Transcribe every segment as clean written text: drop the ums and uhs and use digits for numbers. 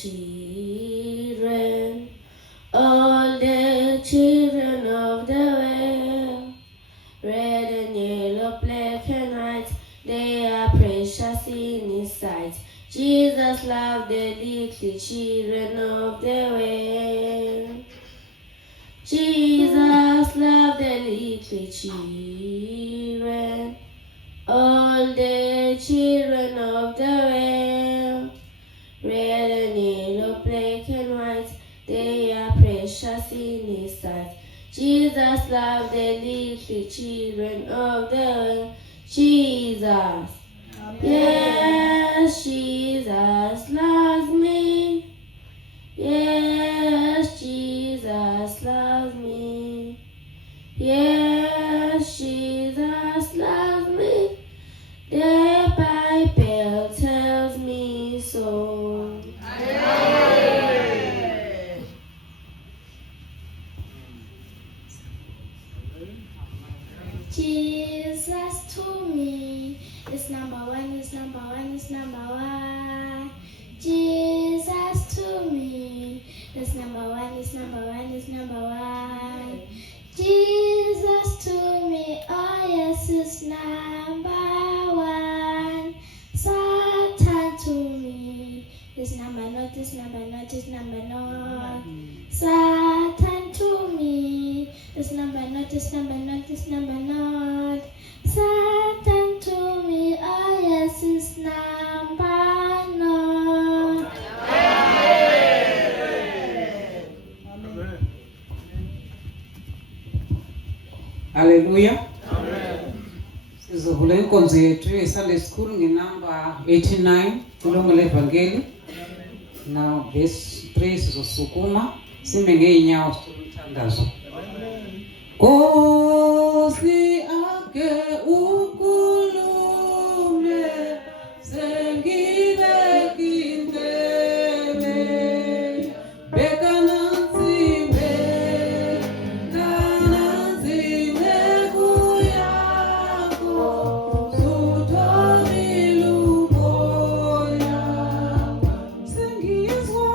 children, all the children of the world, red and yellow, black and white, they are precious in His sight. Jesus loved the little children of the world. Jesus loved the little children, all the children of the world, red and yellow, black and white, they are precious in His sight. Jesus loved the little children of the world. Jesus, yes, Jesus loves me. Yes, Jesus loves me. Yes, Jesus loves me. The Bible tells me so. Jesus to me is number one, is number one, is number one. Jesus to me is number one, is number one, is number one. Jesus to me, oh yes, is number one. Satan to me is number not, is number not, is number not. Satan to me is number not, is number not, is number not. Satan to me, oh yes, is number not. Hallelujah. Sizovula inkonzo yethu eSunday School ngenamba 89 kulongo levangeli. Now verse 3 sizosukuma sime ngeenyawo umthandazo. Nkosi ake ukhulume sengibeka indlebe beka nansibe nansibe kuyakho sutholile umoya sengizwa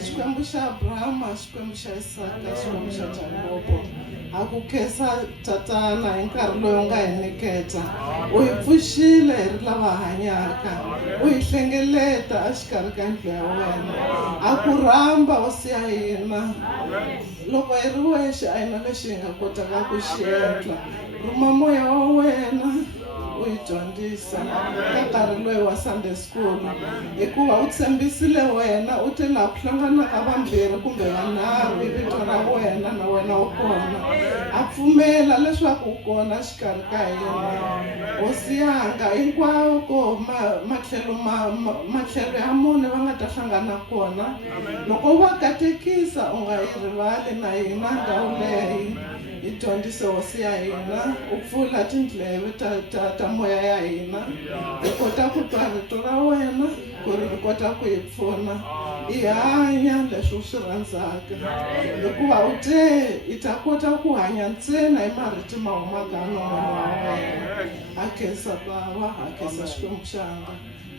Xikwembu xa Abrahama, Xikwembu xa Isaka, Xikwembu xa Jakobo. A ku khensa tatana hi nkarhi lowu nga hi nyiketa. U hi pfuxile hi ri lava hanyaka. U hi hlengeleta exikarhi ka ndlu ya wena. A ku rhamba hosi ya hina. Loko hi ri wexe a hi na lexi hi nga kotaka ku xi endla. Rhuma moya wa wena u yi dyondzisa ka nkarhi loyi wa Sunday school hikuva u tshembisile wena u te laha ku hlanganaka vambirhi kumbe vanharhu hi vito ra wena na wena u kona a pfumela leswaku u kona xikarhi ka hina hosi yanga hinkwako matlhelo ya mune va nga ta hlangana kona loko u va katekisa u nga yi rivali na hina ndhawu leyi hi dyondzise hosi ya hina u pfula tindleve ta moya ya hina hi kota ku twa rito ra wena ku ri hi kota ku hi pfuna hi hanya leswi u swi rhandzaka hikuva u te hi ta kota ku hanya ntsena hi marito ma humaka non'wana wa wena ha khensa Bava ha khensa Xikwembu xanga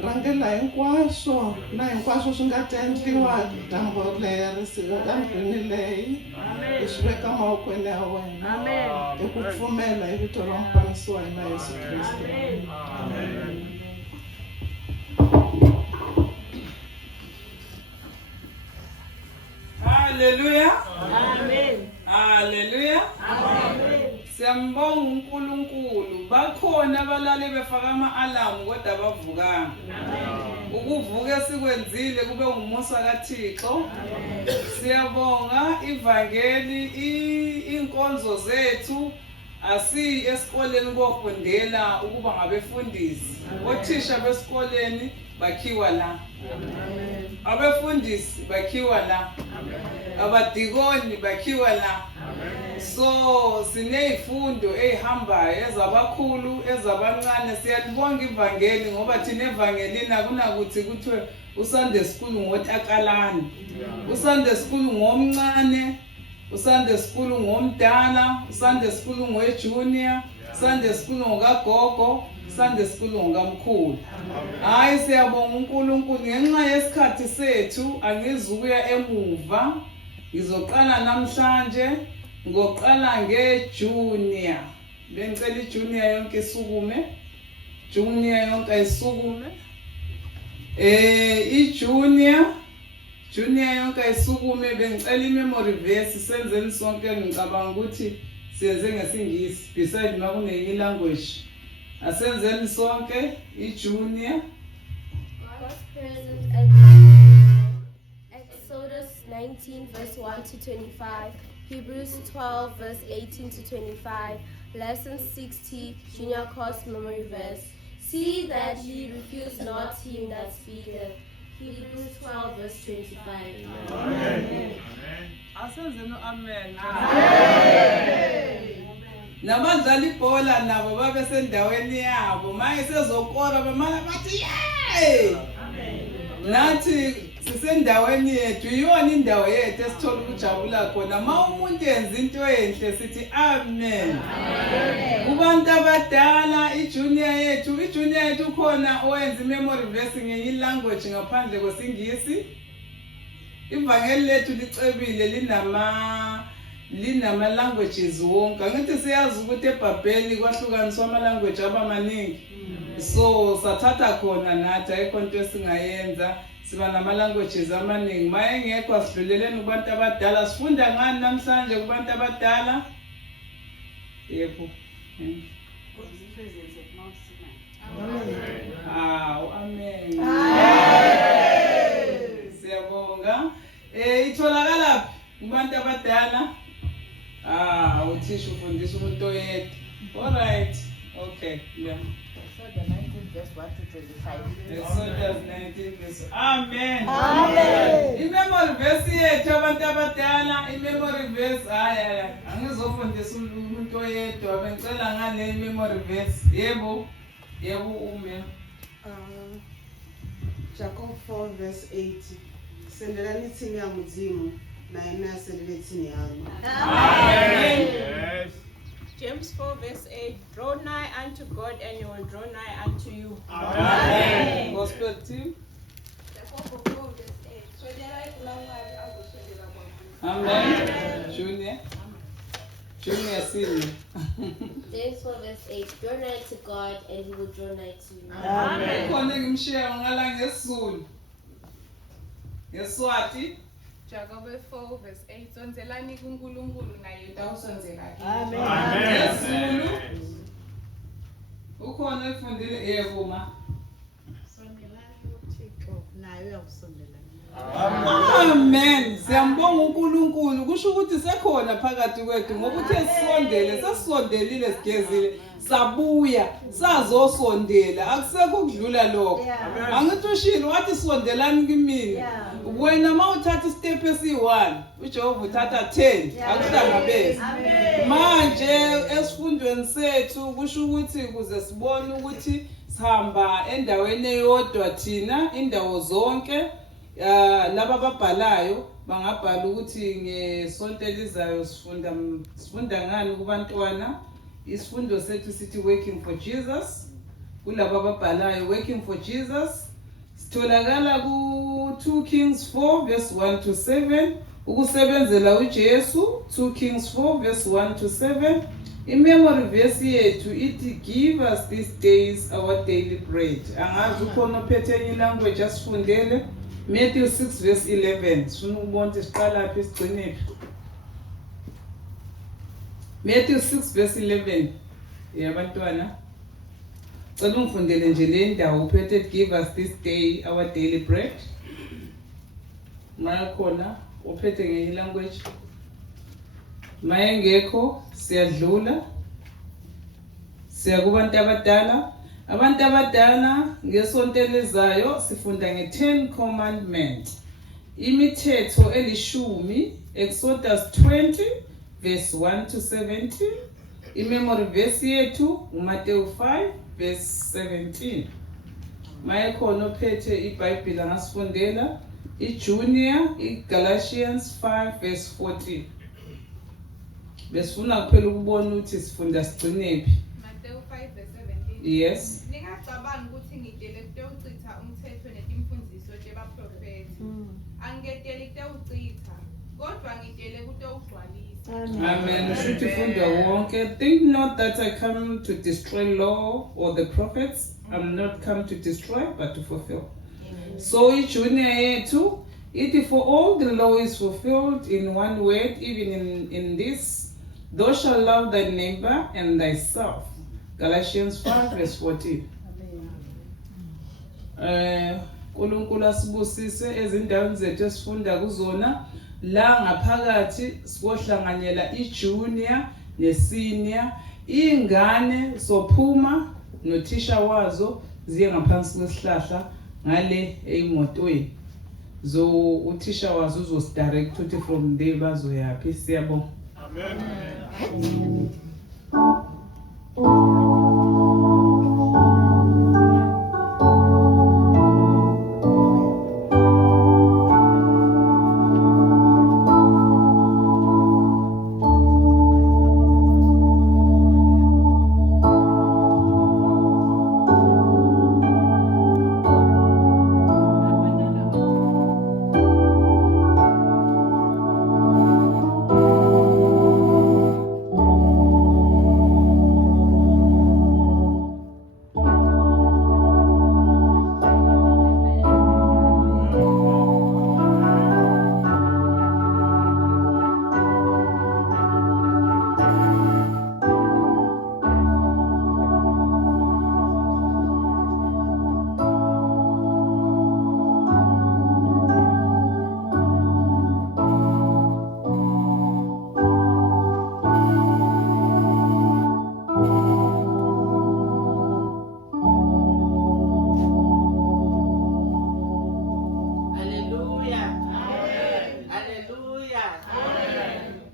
rhangela hinkwaswo na hinkwaswo swi nga ta endliwa dyambu leri endlwini leyi hi swi veka mavokweni ya wena hi ku pfumela hi vito ra muponisi wa hina Yesu Kriste. Hallelujah. Amen. Hallelujah. Amen. Siyambonga uNkulunkulu bakhona abalale befaka ama-alarm kodwa bavukanga. Ukuvuka esikwenzile kube umusa kaThixo. Siyabonga ivangeli inkonzo zethu asi esikoleni kofundela ukuba ngabefundisi. Othisha besikoleni bakhiwa la. Abefundisi bakhiwa la. Abadikoni bakhiwa la. So sinezifundo ezihambayo ezabakhulu ezabancane siyalibonga ivangeli ngoba thina evangelini akunakuthi kuthiwe uSunday school ngotakalani. uSunday school ngomncane, uSunday school ngomdala, uSunday school ngojunior, Sunday school ngokagogo, Sunday school ngokamkhulu. Hayi siyabonga uNkulunkulu ngenxa yesikhathi sethu angizukuya emuva. Ngizoqala namhlanje ngoqala ngejunior. Bengicela ijunior yonke isukume. Junior yonke isukume. Junior yonke isukume bengicela imemory verse senzeni sonke ngicabanga ukuthi siyenze ngesingisi beside makunenye language. Asenzeni sonke ijunior. God's presence Exodus 19 verse 1 to 25, Hebrews 12 verse 18 to 25, Lesson 60, Junior Course Memory Verse. See that ye refuse not him that speaketh. Hebrews 12 verse 25. Amen. Asenzeni amen. Nabadlali ibhola nabo babe sendaweni yabo manje sezokora bamala bathi yey. Nathi sisendaweni yethu iyona indawo yethu esithola ukujabula khona ma umuntu enza into enhle sithi amen. Kubantu abadala ijunior yethu khona owenza imemory verse ngenye language ngaphandle kwesingisi. Ivangeli lethu licebile linama languages wonke. Angithi siyazi ukuthi eBhabheli kwahlukaniswa ama language abamaningi. So sathatha khona nathi ayikho into esingayenza. Siba nama languages amaningi. Maye ngekho asidluleleni kubantu abadala. Sifunda ngani namhlanje kubantu abadala? Yebo. Amen. Siyabonga. Itholakala phi kubantu abadala? Uthisha ufundisa umuntu oyedwa. All right. Okay. Yeah. Exodus 19 verse 1 to 25. Exodus 19 verse. Amen. Amen. Imemory verse yethu abantu abadala, imemory verse angizofundisa umuntu oyedwa bengicela ngale imemory verse. Yebo ume. Jacob 4 verse 8. Sendelani tsini ya mudzimu na ina sendele tsini yangu. Amen. Yes. James 4 verse 8, draw nigh unto God and he will draw nigh unto you. Amen. Gospel team. Amen. Junior senior. James 4 verse 8, draw nigh to God and he will draw nigh to you. Amen. Khona ngimshare ngala ngesizulu. Ngeswati. Jacob 4 verse 8, sonzelani kuNkulunkulu naye utawusonzela kini. Amen. Ngesizulu. Ukhona efundile yebo ma. Amen. Siyambonga uNkulunkulu. Kusho ukuthi sekhona phakathi kwethu ngokuthi esondele, sesondelile sigezile, sabuya, sazosondela. Akusekho ukudlula lokho. Angithi ushilo wathi sondelani kimi. Wena mawuthatha istep esi1, uJehova uthatha 10. Akuhlangabeze. Manje esifundweni sethu kusho ukuthi kuze sibone ukuthi sihamba endaweni eyodwa thina indawo zonke. Laba ababhalayo bangabhala ukuthi ngesonto elizayo sifunda ngani kubantwana. Isifundo sethu sithi working for Jesus. Kulabo ababhalayo working for Jesus sitholakala ku 2 Kings 4 verse 1 to 7. Ukusebenzela uJesu 2 Kings 4 verse 1 to 7. Imemory verse yethu ithi give us these days our daily bread. Angazi ukhona ophethe enye language asifundele. Matthew 6 verse 11. Sifuna ukubona siqala phi sigcine phi. Matthew 6 verse 11. Yabantwana. Cela ungifundele nje le ndawo uphethe give us this day our daily bread. Mara khona uphethe ngenye language. Maye ngekho siyadlula. Siya kubantu abadala. Abantu abadala ngesonto elizayo sifunda nge10 commandments. Imithetho elishumi Exodus 20 verse 1 to 17. Imemory verse yethu uMateyu 5 verse 17. Maye khona ophethe iBhayibheli angasifundela iJunior iGalatians 5 verse 14. Besifuna kuphela ukubona ukuthi sifunda sigcinephi. Matthew 5 verse 17. Yes. Ningacabanga ukuthi ngidele kutewucitha umthetho netimfundiso tebaprofeti. Angidele kutewucitha, kodwa ngidele kutewugcwalisa. Amen. Ushuthi funda wonke. Think not that I come to destroy law or the prophets. I'm not come to destroy but to fulfill. So iJunior yethu ithi for all the law is fulfilled in one word, even in this, thou shalt love thy neighbor and thyself. Galatians 5 verse 14. UNkulunkulu asibusise ezindaweni zethu esifunda kuzona la ngaphakathi sikohlanganyela iJunior nesenior. Ingane sophuma nothisha wazo ziye ngaphansi kwesihlahla ngale emotweni. Zo uthisha wazo uzosidirect uthi from there bazoyapi. Siyabonga. Amen.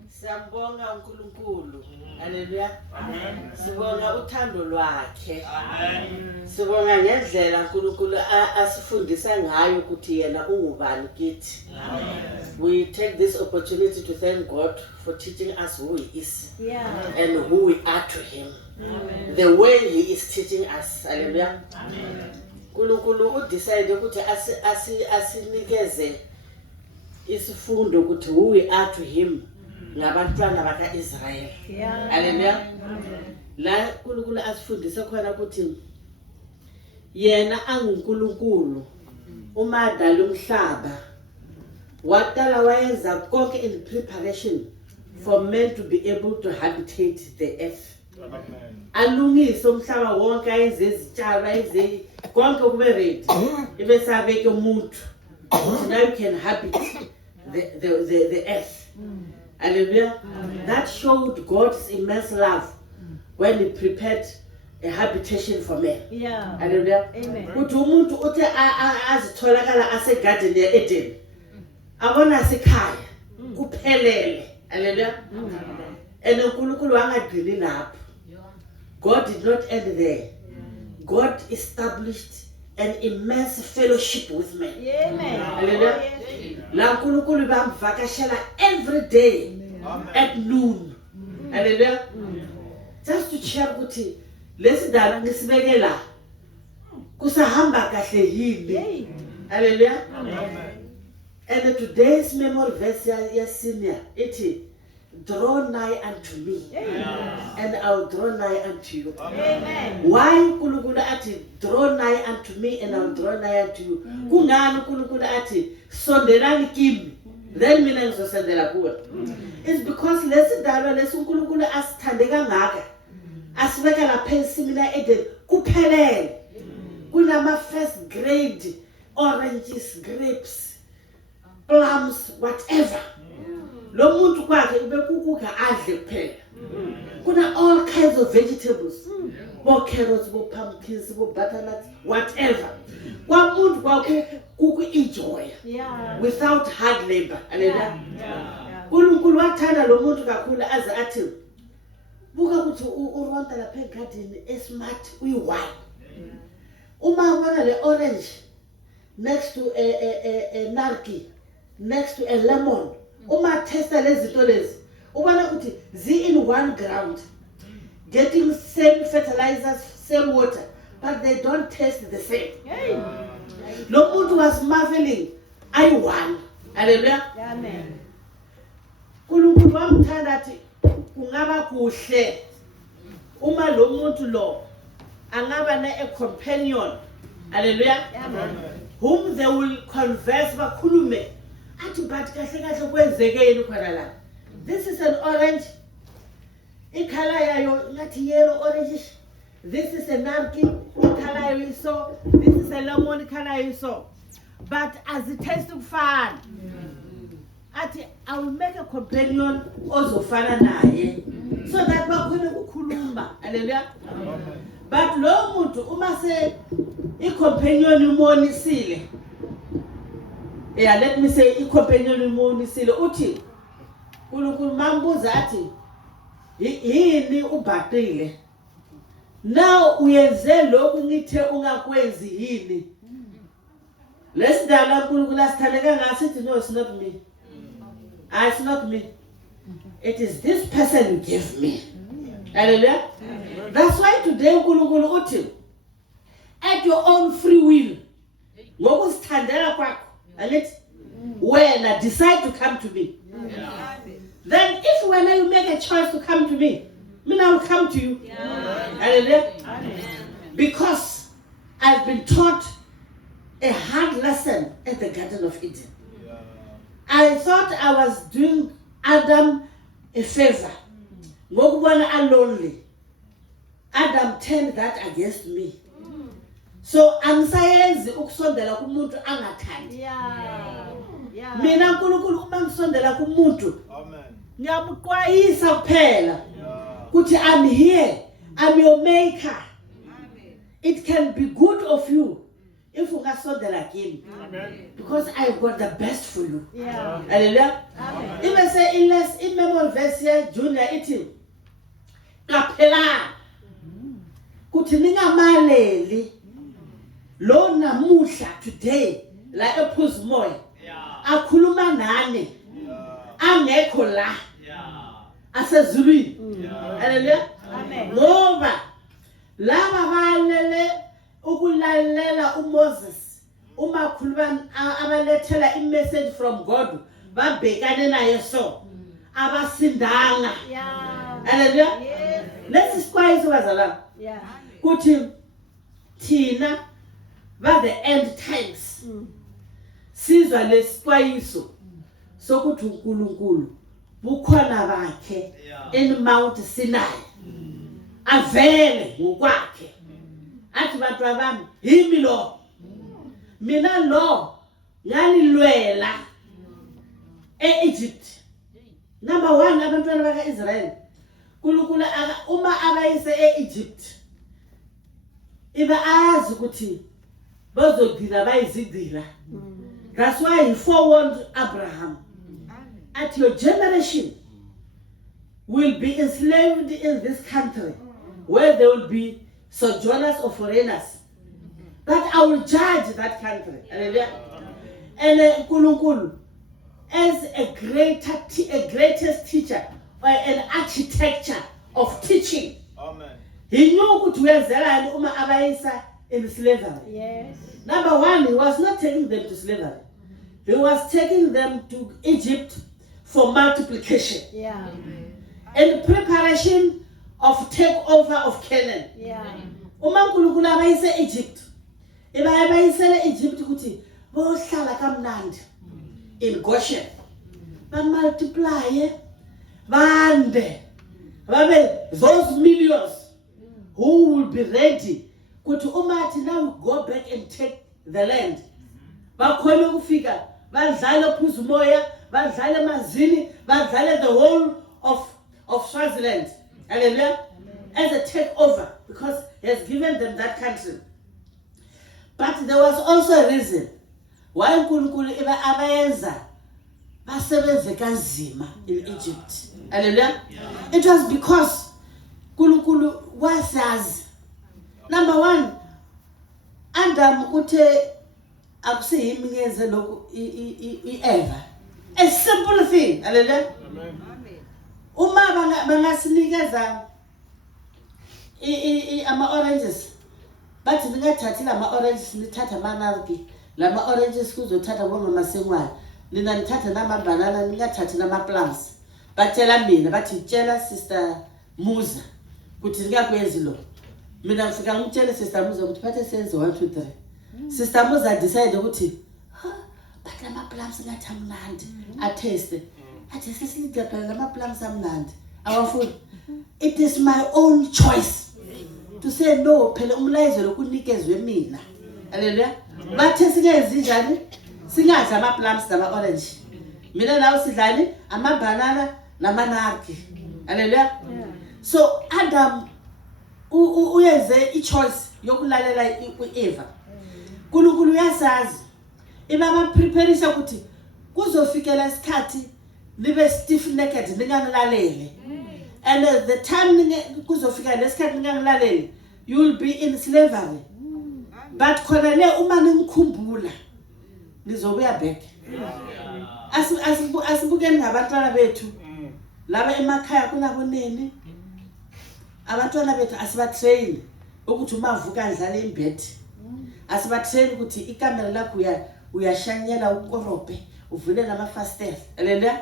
Siyambonga uNkulunkulu. Haleluya. Sibonga uthando lwakhe. Sibonga ngendlela uNkulunkulu asifundisa ngayo ukuthi yena ungubani kithi. We take this opportunity to thank God for teaching us who he is and who we are to him. The way he is teaching us. Haleluya. uNkulunkulu udecide ukuthi asinikeze isifundo ukuthi who we are to him. Ngabantwana bakaIsrael. Haleluya. La uNkulunkulu asifundisa khona ukuthi yena anguNkulunkulu umadala umhlaba watala wayenza konke in preparation for men to be able to habitate the earth. alungise umhlaba wonke ayenze izitshalo ayenze konke kube ready ibese abeke umuntu now you can habit the earth. Hallelujah. That showed God's immense love when he prepared a habitation for man. Yeah. Hallelujah. Amen. Kuthi umuntu uthi azitholakala asegarden ye-Eden abona sekhaya kuphelele. Hallelujah. And uNkulunkulu wangagcini lapho. God did not end there. God established an immense fellowship with men. Amen. Hallelujah. La uNkulunkulu bamvakashela every day at noon. Hallelujah. Just to check ukuthi lesidala ngisibeke la kusahamba kahle yini. Hallelujah. And today's memory verse ya senior ithi draw nigh unto me and I'll draw nigh unto you. Amen. Why uNkulunkulu athi draw nigh unto me and I'll draw nigh unto you? Kungani uNkulunkulu athi sondelani kimi then mina ngizosondela kuwe? It's because lesidalwa lesuNkulunkulu asithande kangaka asibeka lapha esimina Eden kuphelele kunama first grade oranges, grapes, plums, whatever. Lo muntu kwakhe ube kukukha adle kuphela. Kuna all kinds of vegetables. Bo carrots, bo pumpkins, bo butternuts, whatever. Kwa muntu kwaku kuku enjoy without hard labor. Hallelujah. uNkulunkulu wathanda lo muntu kakhulu aze athi buka ukuthi uronta lapha egarden esmart uyi-1. Uma ubona le orange next to a narki, next to a lemon, uma testa lezi zinto lezi ubona ukuthi zi in one ground getting same fertilizers, same water, but they don't taste the same. Lo muntu was marveling ayi-1. Hallelujah. Amen. uNkulunkulu wamthanda athi kungaba kuhle uma lo muntu lo angaba a companion. Hallelujah. Whom they will converse bakhulume athi but kahle kahle kwenzekeni khona la. This is an orange, icolor yayo ngathi yellow orange. This is a narki, icolor yayo iso. This is a lemon, icolor yayo iso. But as it tastes ukufana athi I will make a companion ozofana naye so that bakhona ukukhuluma. Hallelujah. But lo muntu uma se i-companion umonisile, let me say i-companion umonisile uthi uNkulunkulu mambuza athi yini ubhaqile now uyenze lokhu ngithe ungakwenzi yini? Lesidala uNkulunkulu asithandeka ngasithi no, it's not me. It's not me. It is this person you gave me. Hallelujah. That's why today uNkulunkulu uthi at your own free will ngokusithandela kwakho angithi wena decide to come to me. Then if when you make a choice to come to me, I will come to you. Hallelujah. Because I've been taught a hard lesson at the Garden of Eden. I thought I was doing Adam a favor. Ngokubona lonely. Adam turned that against me. So angisayenzi ukusondela kumuntu angathandi. Mina uNkulunkulu uma ngisondela kumuntu ngiyamqwayisa kuphela ukuthi I'm here, I'm your maker. It can be good of you if ungasondela kimi because I've got the best for you. Hallelujah. Even say in memory verse here junior ithi qaphela kuthi ningamaleli lo namuhla today la ephuza umoya akhuluma nani angekho la asezulwini. Hallelujah. Ngoba laba balele ukulalela uMoses uma khuluma abalethela imessage from God babhekane naye so abasindanga. Hallelujah. Let's squaze wazala kuthi thina by the end times sizwa lesixwayiso sokuthi uNkulunkulu bukhona bakhe in Mount Sinai avele ngokwakhe athi bantwana bami yimi lo mina lo nganilwela e-Egypt. Number 1 abantwana baka-Israyeli uNkulunkulu uma abayise e-Egypt iba azi ukuthi bazogcina bayizigcila. That's why he forewarned Abraham at your generation will be enslaved in this country where there will be sojourners or foreigners, but I will judge that country. Hallelujah. And uNkulunkulu as a greatest teacher or an architecture of teaching. Amen. He knew ukuthi uyenzela uma abayisa in slavery. Yes. Number 1, he was not taking them to slavery. He was taking them to Egypt for multiplication. Yeah. And preparation of takeover of Canaan. Yeah. Uma uNkulunkulu abayise Egypt. Abayisele Egypt ukuthi bohlala kamnandi in Goshen. Ba multiply bande. Babe those millions who will be ready ukuthi uma athi now go back and take the land. Bakhona ukufika badlala phuzu moya, badlala emanzini, badlala the whole of Swaziland. Hallelujah. As a takeover because he has given them that country. But there was also a reason why uNkulunkulu abayenza basebenze kanzima in Egypt. Hallelujah. It was because uNkulunkulu wasazi. Number 1, Adam uthe akusiyimi ngenze lokhu Eva. A simple thing. Hallelujah. Amen. Uma bangasinikeza ama oranges bathi ningathathi lama oranges nithatha amanarki lama oranges kuzothatha bomama sengwane nina nithatha nama banana ningathathi nama plums batshela mina bathi tshela sister Muza ukuthi ngiyakwenza lo mina ngifika ngitshele sister Muza ukuthi phathe senze 1 2 3 sister Muza decide ukuthi but lama plums ngathi amnandi a taste athi sesiligabhela lama plums amnandi awafuni. It is my own choice to say no phela umlayezo lokunikezwe mina. Hallelujah. Bathe singenzi njani singadla ama plums nama orange mina nawo sidlani ama banana nama narki. Hallelujah. So Adam uyenze i-choice yokulalela uEva. uNkulunkulu uyasazi ibaba prepareisha ukuthi kuzofikela isikhathi nibe stiff necked ningangilalele. And the time kuzofika lesikhathi ningangilalele you will be in slavery. But khona le uma ningikhumbula nizobuya back. Asibukeni ngabantwana bethu laba emakhaya kunaboneni abantwana bethu asibatrain ukuthi umavuka ndlala embed. Asibatrain ukuthi ikamera lakho uyashanyela ukorobhe uvule namafastela. Hallelujah.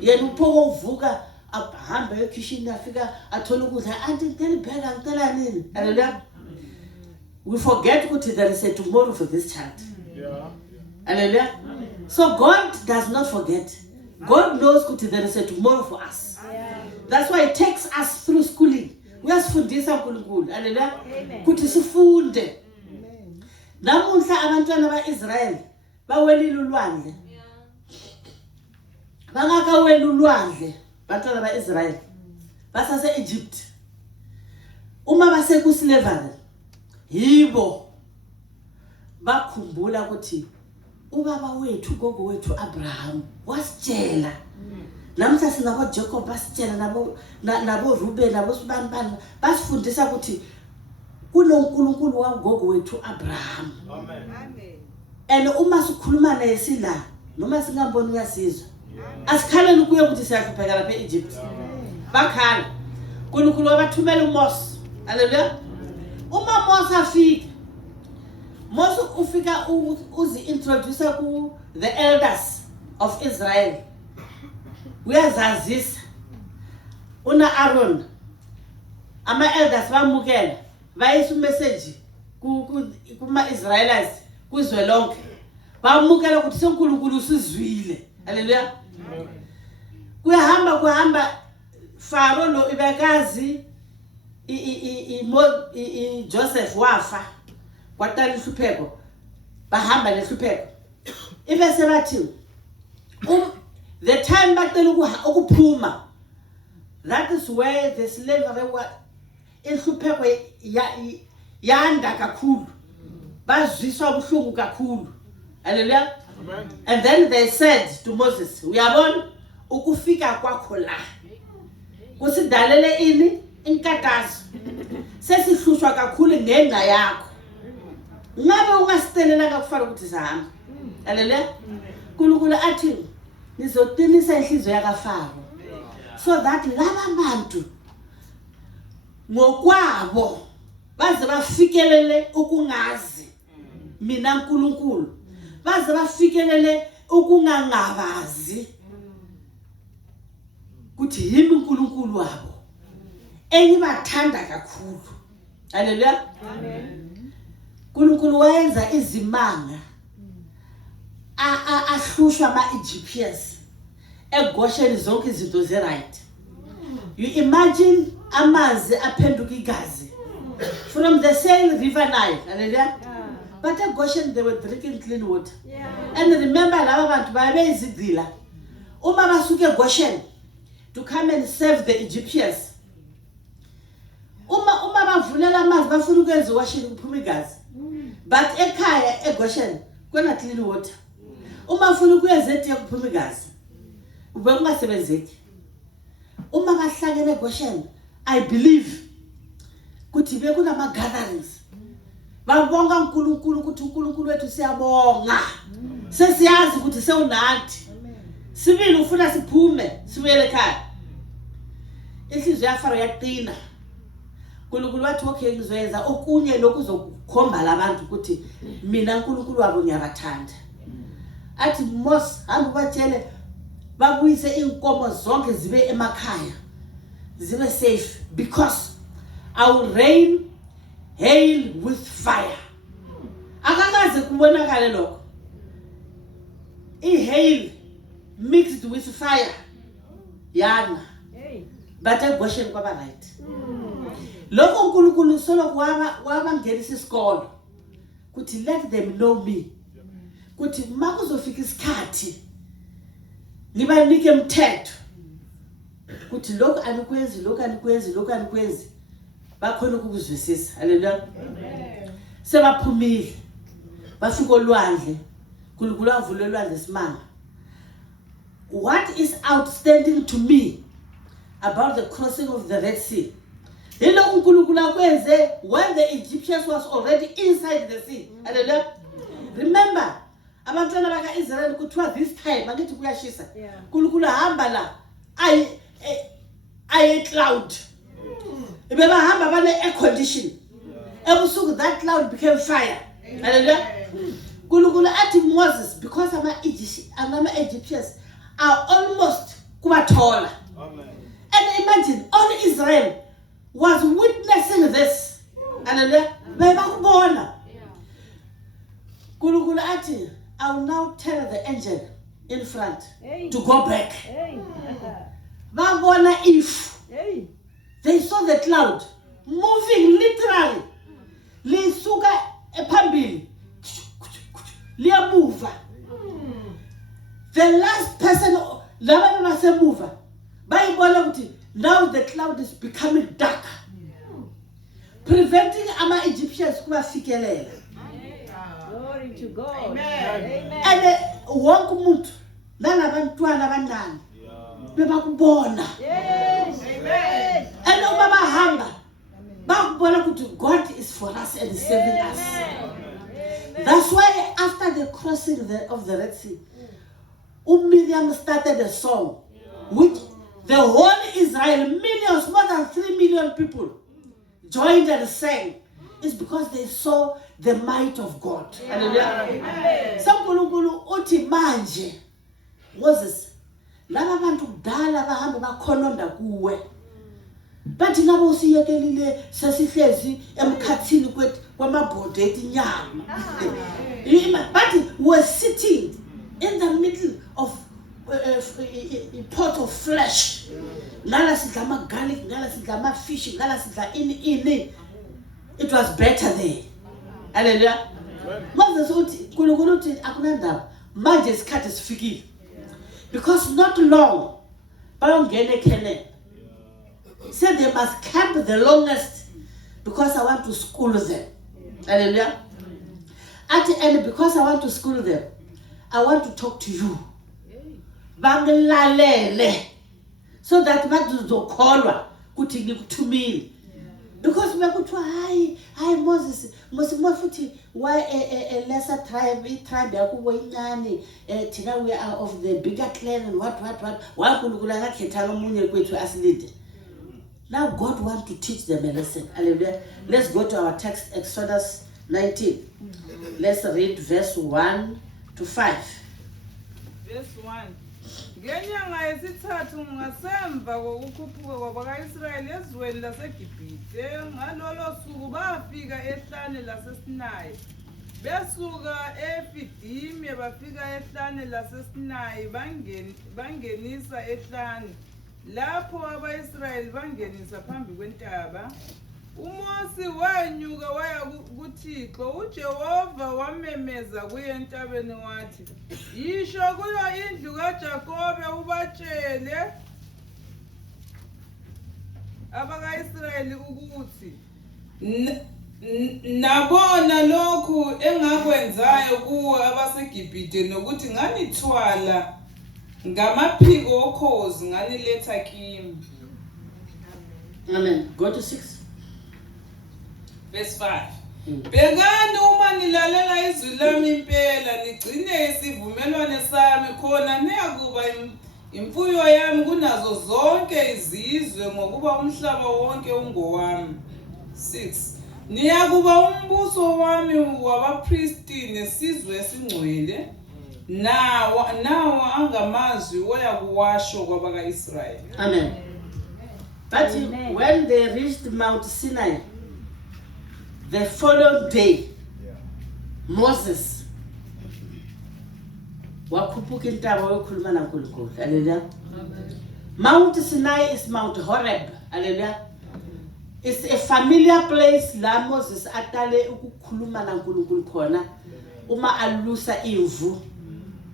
Yena uphoko uvuka ahambe ekitchen afika athola ukudla anti ngicela ibheka ngicela nini. Hallelujah. We forget ukuthi there is a tomorrow for this child. Yeah. Hallelujah. So God does not forget. God knows ukuthi there is a tomorrow for us. That's why it takes us through schooling. Uyasifundisa uNkulunkulu. Hallelujah. Ukuthi sifunde. Namuhla abantwana baIsrael bawelile ulwandle. Bangakawela ulwandle bantwana baIsrael. Basase Egypt. Uma base ku slavery yibo bakhumbula ukuthi ubaba wethu gogo wethu Abraham wasitshela. Namhla sinabo Jacob basitshela nabo Ruben nabo sibanibani basifundisa ukuthi kunoNkulunkulu wagogo wethu Abraham. Amen. And uma sikhuluma naye sila noma singamboni uyasizwa. Asikhaleni kuye ukuthi siyahlupheka lapha eEgypt. Bakhala. uNkulunkulu wabathumela uMoses. Hallelujah. Uma Moses afika Moses ufika uzi introduce ku the elders of Israel. Uyazazisa una Aaron ama elders bamukela bayisa message kuma Israelites kuzwe lonke bamukela ukuthi seNkulunkulu usizwile. Hallelujah. Kuhamba Pharaoh lo ibekazi Joseph wafa kwaqala ihlupheko bahamba lehlupheko ibese bathi the time baqala ukuphuma, that is where the slavery was ihlupheko yanda kakhulu bazwiswa ubuhlungu kakhulu. Hallelujah. And then they said to Moses, uyabona ukufika kwakho la kusidalele ini inkatazo sesihlushwa kakhulu ngenxa yakho, ngabe ungasitelela kufanele ukuthi sihamba. Hallelujah. uNkulunkulu athi nizoqinisa inhliziyo yakaFaro so that laba bantu ngokwabo baze bafikelele ukungazi mina uNkulunkulu, baze bafikelele ukungangabazi ukuthi yimi uNkulunkulu wabo engibathanda kakhulu. Hallelujah. Amen. uNkulunkulu wayenza izimanga ahlushwa ama-Egyptians eGoshen zonke izinto ze-right. You imagine amanzi aphenduka igazi from the same river Nile. Hallelujah. But at Goshen they were drinking clean water. And remember laba bantu babeyizigcila uma basuke Goshen to come and serve the Egyptians. Uma bavulela amanzi bafuna ukwenza washing kuphuma igazi. But ekhaya eGoshen kuna clean water. Uma ufuna ukwenza etiye kuphuma igazi ube ungasebenzeki. Uma bahlangene eGoshen, I believe ukuthi bekunama gatherings. Babonga uNkulunkulu ukuthi uNkulunkulu wethu siyabonga. Sesiyazi ukuthi sewunathi. Sibili ufuna siphume sibuyele ekhaya. Inhliziyo yaFaro yaqina. uNkulunkulu wathi okay ngizoyenza okunye lokuzokhomba labantu ukuthi mina uNkulunkulu wabo ngiyabathanda. Athi Moses hamba batshele babuyise inkomo zonke zibe emakhaya zibe safe because I will rain hail with fire. Akakaze kubonakala lokho. Hail mixed with fire. Yana. But eGoshen kwaba right. Lokho uNkulunkulu solo wabangenisa isikolo. Kuthi let them know me. Kuthi makuzofika isikhathi ngibanike umthetho. Kuthi lokho anikwenzi, lokho anikwenzi, lokho anikwenzi. Bakhona ukuzwisisa. Hallelujah. Sebaphumile. Bafika olwandle. uNkulunkulu wavula olwandle simanga. What is outstanding to me about the crossing of the Red Sea? Hello uNkulunkulu akwenze when the Egyptians was already inside the sea. Hallelujah. Remember abantwana bakaIsrael kuthiwa this time angithi kuyashisa. uNkulunkulu hamba la ay cloud. Ibebahamba bane air condition. Ebusuku that cloud became fire. Hallelujah. uNkulunkulu athi Moses because ama-Egyptians are almost kubathola. And imagine all Israel was witnessing this. Hallelujah. Bayabakubona. uNkulunkulu athi I will now tell the angel in front to go back. Babona if they saw the cloud moving literally. Lisuka ephambili. Liyamuva. The last person laba basemuva. Bayibona ukuthi now the cloud is becoming dark. Preventing ama-Egyptians kubafikelela. Glory to God. Amen. And wonke umuntu nalabantwana abancane bebakubona. Yes. Amen. And uma bahamba bakubona ukuthi God is for us and is saving us. That's why after the crossing of the Red Sea, Miriam started a song which the whole Israel, millions, more than 3 million people joined and sang. It's because they saw the might of God. Hallelujah. Sankulunkulu uthi manje Moses laba bantu kudala bahamba bakhononda kuwe. Bathi nabo usiyekelile sesihlezi emkhathini kwamabhodi etinyama. But we're sitting in the middle of a pot of flesh. Ngala sidla ama garlic, ngala sidla ama fish, ngala sidla ini. It was better there. Hallelujah. Moses uthi uNkulunkulu uthi akunandaba. Manje isikhathi sifikile. Because not long bayongena eKenani. Said they must camp the longest because I want to school them. Hallelujah. At the end, because I want to school them, I want to talk to you. Bangalalele. So that batuzokholwa kuthi ngikuthumile. Because we are going to hi Moses futhi why a lesser tribe yakubo incane thina we are of the bigger clan and what why uNkulunkulu akakhethanga umunye kwethu asilide. Now God wants to teach them a lesson. Hallelujah. Let's go to our text, Exodus 19. Let's read verse 1 to 5. Verse 1. Ngenyanga yesithathu ngasemva kokukhuphuka kwabaka-Israyeli ezweni laseGibhithe, ngalolo suku bafika ehlane laseSinayi. Besuka eFidimi bafika ehlane laseSinayi bangenisa ehlane. Lapho aba-Israyeli bangenisa phambi kwentaba. uMose wanyuka waya kuThixo. uJehova wamemeza kuye entabeni wathi, yisho kuyo indlu kaJakobe ubatshele abaka-Israyeli ukuthi nabona lokhu engakwenzayo kuwo abaseGibhithe nokuthi nganithwala ngamaphiko okhozi nganiletha kimi. Amen. Go to 6. Verse 5. Bhekani uma nilalela izwi lami impela nigcine isivumelwano sami khona niyakuba imfuyo yami kunazo zonke izizwe ngokuba umhlaba wonke ungowami. 6. Niyakuba umbuso wami wabapristi nesizwe esingcwele. Nawa angamazwi oyakuwasho kwabaka-Israyeli. Amen. But when they reached Mount Sinai, the following day, Moses wakhuphuka intaba yokukhuluma naNkulunkulu. Hallelujah. Mount Sinai is Mount Horeb. Hallelujah. It's a familiar place la Moses aqale ukukhuluma naNkulunkulu khona uma alusa imvu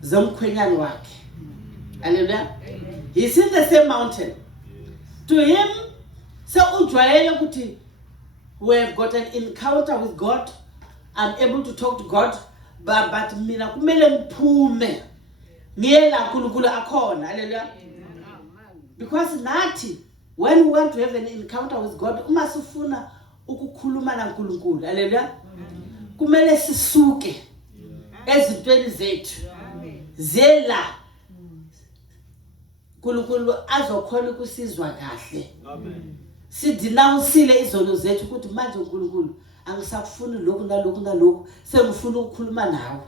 zomkhwenyana wakhe. Hallelujah. He's in the same mountain. To him, so ujwayele ukuthi we have got an encounter with God. I'm able to talk to God, but mina kumele ngiphume ngiye la uNkulunkulu akhona. Hallelujah. Because nathi when we want to have an encounter with God, uma sifuna ukukhuluma naNkulunkulu, hallelujah, kumele sisuke ezintweni zethu zela uNkulunkulu azokhona ukusizwa kahle. Amen. Sidenounceile izono zethu ukuthi manje uNkulunkulu angisakufuni lokhu nalokhu sengifuna ukukhuluma nawe.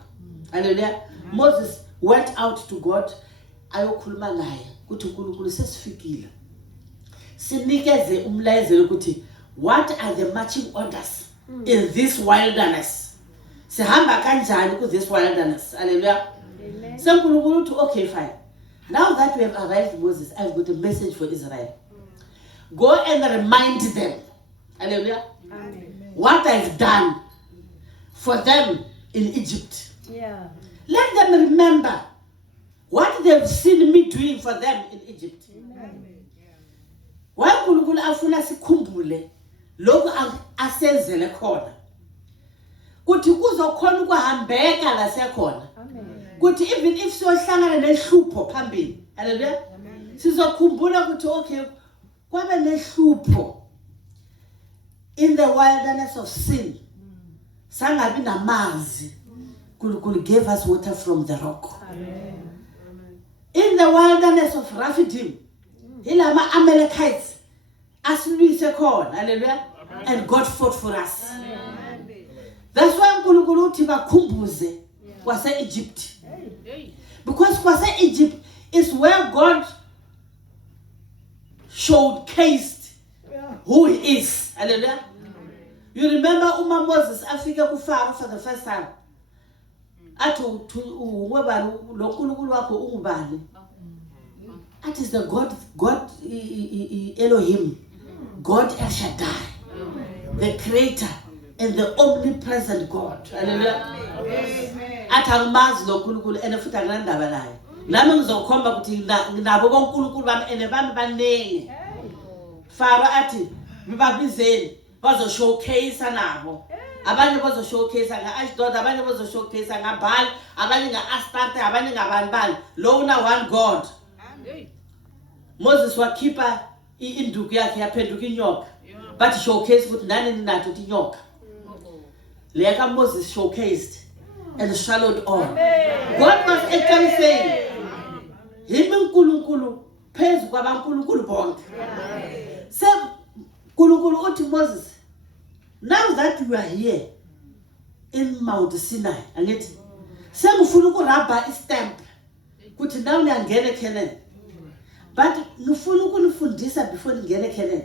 Hallelujah. Moses went out to God ayokhuluma naye ukuthi uNkulunkulu sesifikile. Sinikeze umlayezelo ukuthi what are the marching orders in this wilderness? Sihamba kanjani ku this wilderness? Hallelujah. Amen. So uNkulunkulu uthi okay fine. Now that we have arrived, Moses, I've got a message for Israel. Go and remind them, hallelujah, amen, what I've done for them in Egypt. Yeah. Let them remember what they've seen me doing for them in Egypt. Why uNkulunkulu afuna sikhumbule lokho asenzele khona. Kuthi kuzokhona ukuhambeka la sekhona. Kuthi even if siyohlangana nehlupho phambili, hallelujah, sizokhumbula ukuthi okay kwabe nehlupho in the wilderness of sin. Sangabi namanzi. uNkulunkulu gave us water from the rock. Amen. In the wilderness of Rephidim, ilama Amalekites asilwise khona, hallelujah, and God fought for us. Amen. That's why uNkulunkulu uthi bakhumbuze kwase Egypt. Because kwase Egypt is where God showcased who he is. Hallelujah. You remember uma Moses afika kuFaro for the first time. Athi uwebani lo uNkulunkulu wakho ungubani? That is the God Elohim, God El Shaddai, the creator and the omnipresent God. Hallelujah. Athi angimazi lo nkulunkulu ene futhi anginandaba naye. Nami ngizokhomba ukuthi nabo bonkulunkulu bami ene bami baningi. Faro athi ngibabizeni bazo showcase nabo. Abanye bazo showcase nga-Ashdod, abanye bazo showcase ngaBhaal, abanye nga-Astarte, abanye ngabani. Lo una one God. Moses wakhipha induku yakhe yaphenduka inyoka. But showcase ukuthi nani ninathi uthi inyoka. Leya Moses showcased and swallowed on. God was actually saying, him uNkulunkulu phezu kwabankulunkulu bonke. So uNkulunkulu uthi Moses, now that you are here in Mount Sinai, angithi sengifuna ukurabha istamp ukuthi now niyangena eCanaan. But ngifuna ukunifundisa before ningene eCanaan.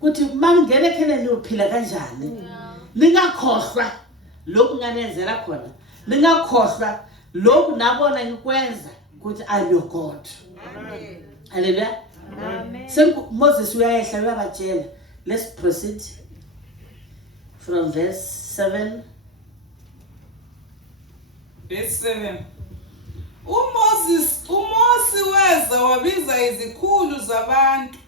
Ukuthi uma ngene eCanaan niyophila kanjani. Ningakhohlwa lokhu nganenzela khona. Ningakhohlwa lokhu nabona ngikwenza ukuthi I'm your God. Amen. Hallelujah. Amen. So Moses uyayehla uyabatshela. Let's proceed from verse 7. Verse 7. uMose weza wabiza izikhulu zabantu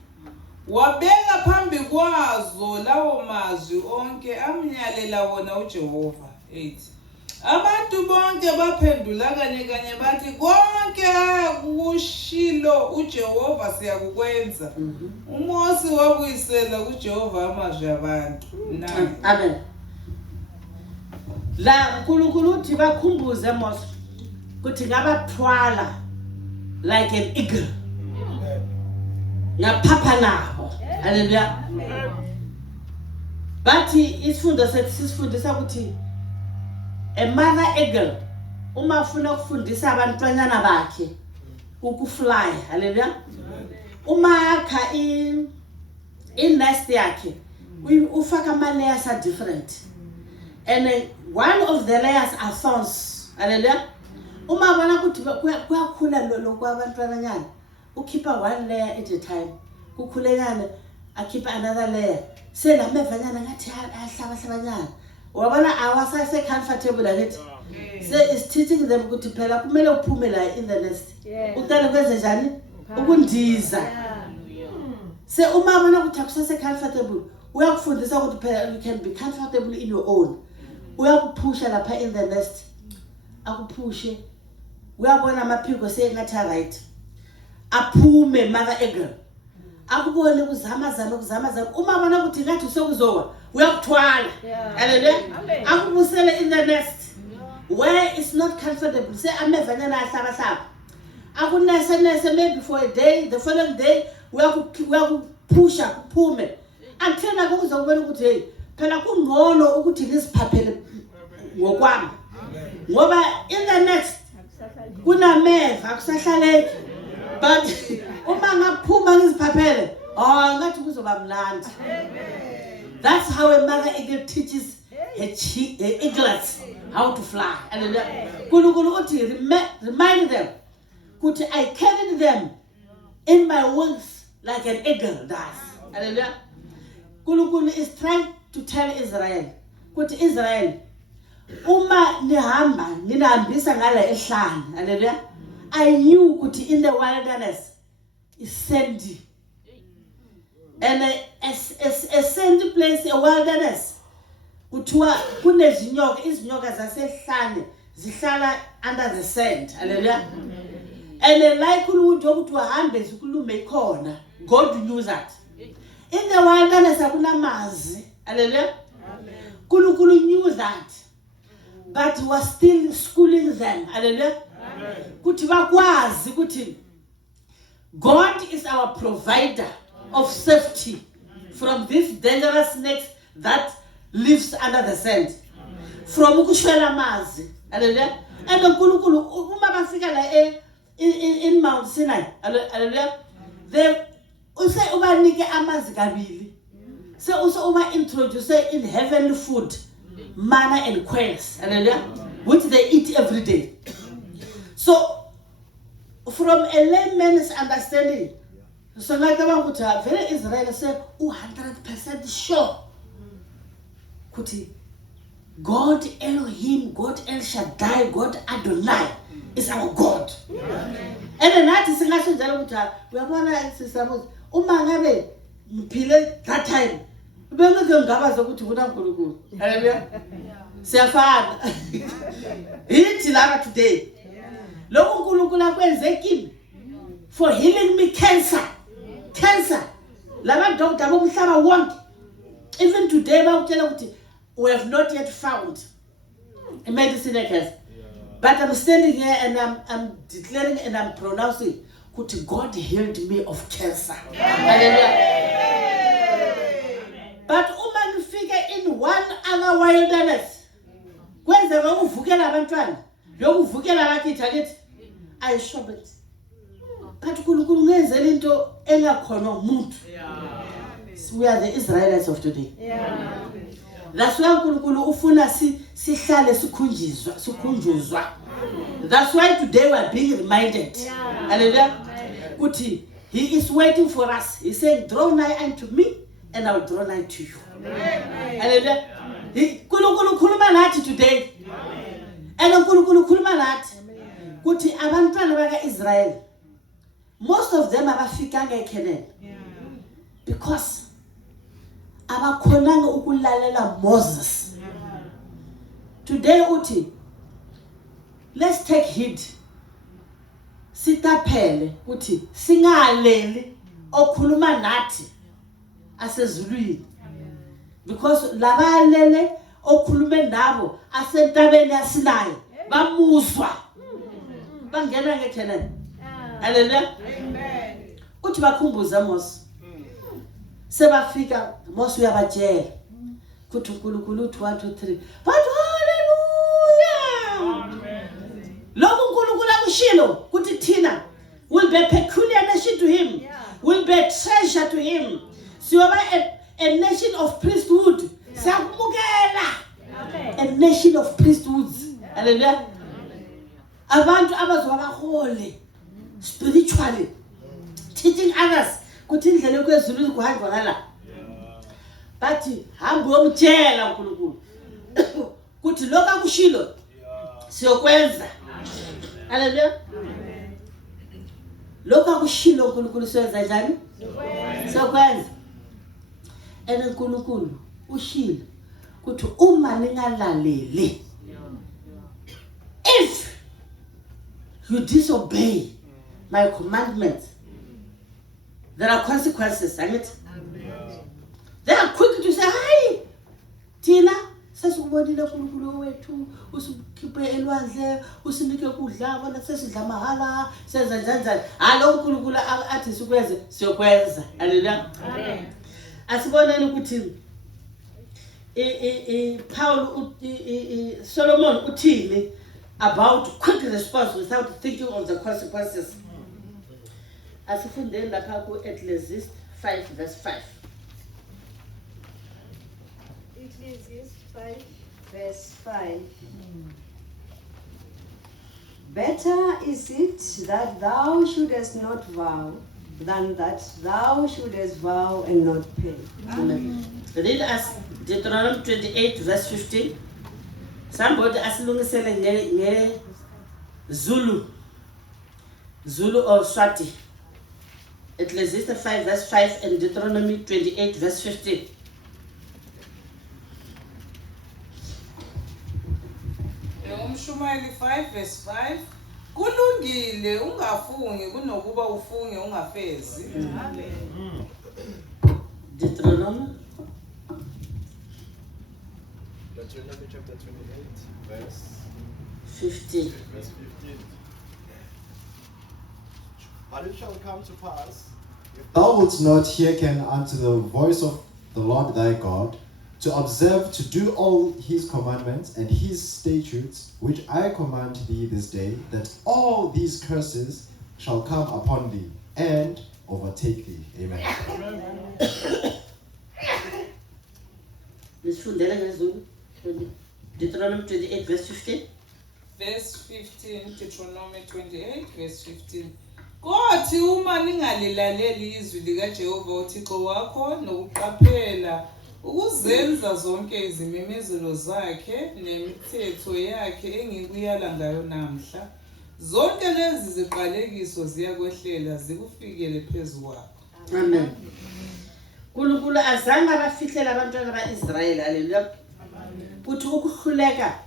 wabeka phambi kwazo lawo mazwi onke amnyalela wona uJehova. 8. Abantu bonke baphendula kanye bathi konke akushilo uJehova siyakukwenza. uMose wabuyisela kuJehova amazwi abantu. 9. Amen. La uNkulunkulu uthi bakhumbuze Mose ukuthi ngabathwala like an eagle. Ngaphapha nabo. Hallelujah. But isifundo sesifundisa ukuthi a mother eagle uma ufuna ukufundisa abantwana bakhe ukufly. Hallelujah. Uma yakha in nest yakhe ufaka ama layers are different. And one of the layers are thorns. Hallelujah. Uma bona ukuthi kuyakhula lo kwabantwana nyana ukhipha one layer at a time. Kukhulekana akhipha another layer. Selamevanyana ngathi ahlabahlabanyana. Wabona awasase comfortable akithi. Say is teaching them ukuthi phela kumele uphume la in the nest. Uqale kwenze njani? Ukundiza. Se uma bona ukuthi akusase comfortable uyakufundisa ukuthi phela you can be comfortable in your own. Uyakuphusha lapha in the nest. Akuphushe. Uyabona amaphiko sengathi right. Aphume mother eagle. Akubone ukuzama uma bona ukuthi ngathi sokuzowa uyakuthwala. Hallelujah. Akubusele in the nest where it's not comfortable. Say amevanyana ahlaba. Akunese maybe for a day, the following day uyakupusha kuphume until nakuzobona ukuthi hey phela kungcono ukuthi ngisiphaphele ngokwami. Ngoba in the next kunameva akusahlaleki. But uma ngaphuma ngiziphaphele ngathi kuzoba mnandi. That's how a mother eagle teaches her eaglets how to fly. Hallelujah. Unkulunkulu uthi remind them kuti I carried them in my wings like an eagle does. Hallelujah. Unkulunkulu is trying to tell Israel kuti Israel uma nihamba ninahambisa ngala ehlane. Hallelujah. I knew ukuthi in the wilderness is sandy. And a sandy place, a wilderness. Kuthiwa kunezinyoka, izinyoka zasehlane zihlala under the sand. Hallelujah. And like ukuthi uhambe zikulume khona. God knew that. In the wilderness akunamazi. Hallelujah. Unkulunkulu knew that. But he was still schooling them. Hallelujah. Kuti bakwazi ukuthi God is our provider of safety from these dangerous snakes that lives under the sand. From ukushwela amazi. Hallelujah. And uNkulunkulu uma bafika la in Mount Sinai. Hallelujah. They use ubanike amazi kabili. So also uba introduce in heavenly food, manna and quails. Hallelujah. Which they eat every day. So from a layman's understanding, so like the one would have very Israel say 100% sure. Kuti God Elohim, God El Shaddai, God Adonai is our God. And then that is singaso njalo ukuthi uyabona sisamo uma ngabe ngiphile that time bengeke ngabaza ukuthi kunankulunkulu. Hallelujah. Siyafana. Yithi lana today. Lokhu uNkulunkulu akwenze kimi for healing me cancer. Cancer. Laba doctor bomhlaba wonke. Even today bawutshela ukuthi we have not yet found a medicine against. But I'm standing here and I'm declaring and I'm pronouncing that God healed me of cancer. Hallelujah. But woman figure in one other wilderness. Kwenzeka ukuvukela abantwana, lokuvukela abakithi akithi ayishobhe. But uNkulunkulu ngenzela into engakhona umuntu. We are the Israelites of today. That's why uNkulunkulu ufuna sihlale sikhunjuzwa. That's why today we are being reminded. Hallelujah. Kuti he is waiting for us. He said, draw nigh unto me and I will draw nigh to you. Hallelujah. uNkulunkulu khuluma nathi today. And uNkulunkulu khuluma nathi kuti abantwana bakaIsrael most of them abafikanga eKenani. Because abakhonanga ukulalela Moses. Today uthi let's take heed. Sitaphele uthi singaleli okhuluma nathi asezulwini. Because labalele okhulume nabo asentabeni yasinayo bamuzwa bangena ngeKenani. Hallelujah. Amen. Uthi bakhumbuza Moses. Sebafika Moses uyabatshela kuthi uNkulunkulu uthi 1 2 3 but hallelujah. Amen. Lokhu uNkulunkulu akushilo kuthi thina will be a peculiar nation to him. Will be a treasure to him. Siyoba a nation of priesthood. Siyamukela. A nation of priesthoods. Hallelujah. Abantu abazoba bahole spiritually, teaching others kuthi indlela kwezulu kuhanjwa ngala. Bathi hamba uyomtshela uNkulunkulu kuthi lokho akushilo siyokwenza. Hallelujah. Lokho akushilo uNkulunkulu siyenza njani? Siyokwenza. And uNkulunkulu ushilo kuthi uma ningalaleli, if you disobey my commandments, there are consequences, right? They are quick to say, hi, Tina, sesikubonile uNkulunkulu wethu, usikhiphe elwandle, usinike ukudla, bona sesidla mahala, senza njani. Alo uNkulunkulu athi sikwenze, siyokwenza. Hallelujah. Amen. Asiboneni ukuthi Paul Solomon uthini about quick response without thinking of the consequences. Asifundeni lapha ku Ecclesiastes 5 verse 5. Ecclesiastes 5 verse 5. Better is it that thou shouldest not vow than that thou shouldest vow and not pay. Amen. Read us Deuteronomy 28 verse 15. Somebody asilungisele nge Zulu or Swati. Ecclesiastes 5 verse 5 and Deuteronomy 28 verse 15. Umshumayeli 5 verse 5. Kulungile ungafungi kunokuba ufunge ungafezi. Deuteronomy chapter 28 verse 15. Verse 15. But it shall come to pass, if thou wilt not hearken unto the voice of the Lord thy God, to observe to do all his commandments and his statutes, which I command thee this day, that all these curses shall come upon thee and overtake thee. Amen. Deuteronomy 28 verse 15. verse 15, Deuteronomy 28 verse 15. Kothi uma ningalilaleli izwi likaJehova uThixo wakho nokuqaphela ukuzenza zonke izimemezelo zakhe nemithetho yakhe engikuyala ngayo namhla, zonke lezi ziqalekiso ziyakwehlela zikufikele phezu kwakho. Amen. uNkulunkulu azange abafihlela abantwana ba-Israyeli, haleluya, ukuthi ukuhluleka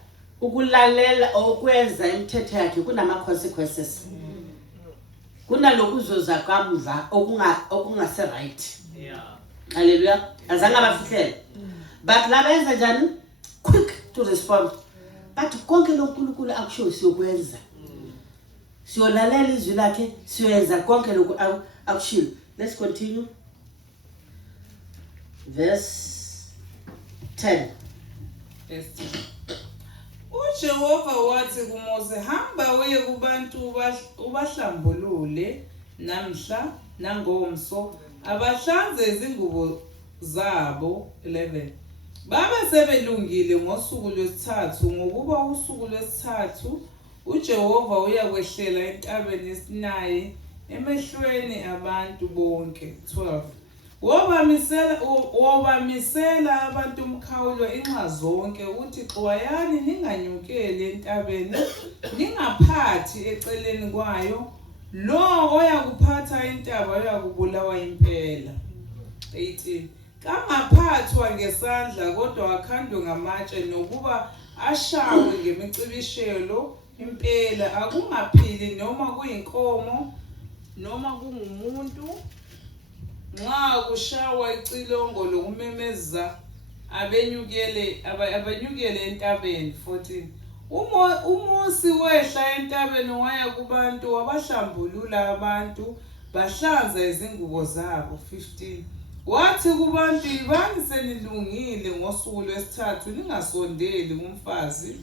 ukulalela okwenza imithetho yakhe kunama-consequences, kunalokuzoza kamuva okungase-right. Haleluya, azange abafihlela. But laba yenza njani? Quick to respond. But konke lo uNkulunkulu akusho siyokwenza, siyolalela izwi lakhe, siyoyenza konke lokhu akushilo. Let's continue. Verse 10. uJehova wathi kuMose, hamba uye kubantu ubahlambulule namhla nangomso, abahlanze izingubo zabo. 11. Babe sebelungile ngosuku lwesithathu, ngokuba usuku lwesithathu uJehova uyakwehlela entabeni yeSinayi emehlweni abantu bonke. 12. Wobamisela abantu umkhawulo inxa zonke ukuthi xwayani ninganyukeli entabeni, ningaphathi eceleni kwayo. Lo oyakuphatha intaba uyakubulawa impela. 18. Kangaphathwa ngesandla kodwa akhandwe ngamatshe nokuba ashawe ngemicibishelo impela, akungaphili noma kuyinkomo noma kungumuntu. Nxa kushawa icilongo lokumemeza abenyukele entabeni. 14. uMosi wehla entabeni waya kubantu wabahlambulula abantu bahlanza izingubo zabo. 15. Wathi kubantu, ibani senilungile ngosuku lwesithathu, ningasondeli kumfazi.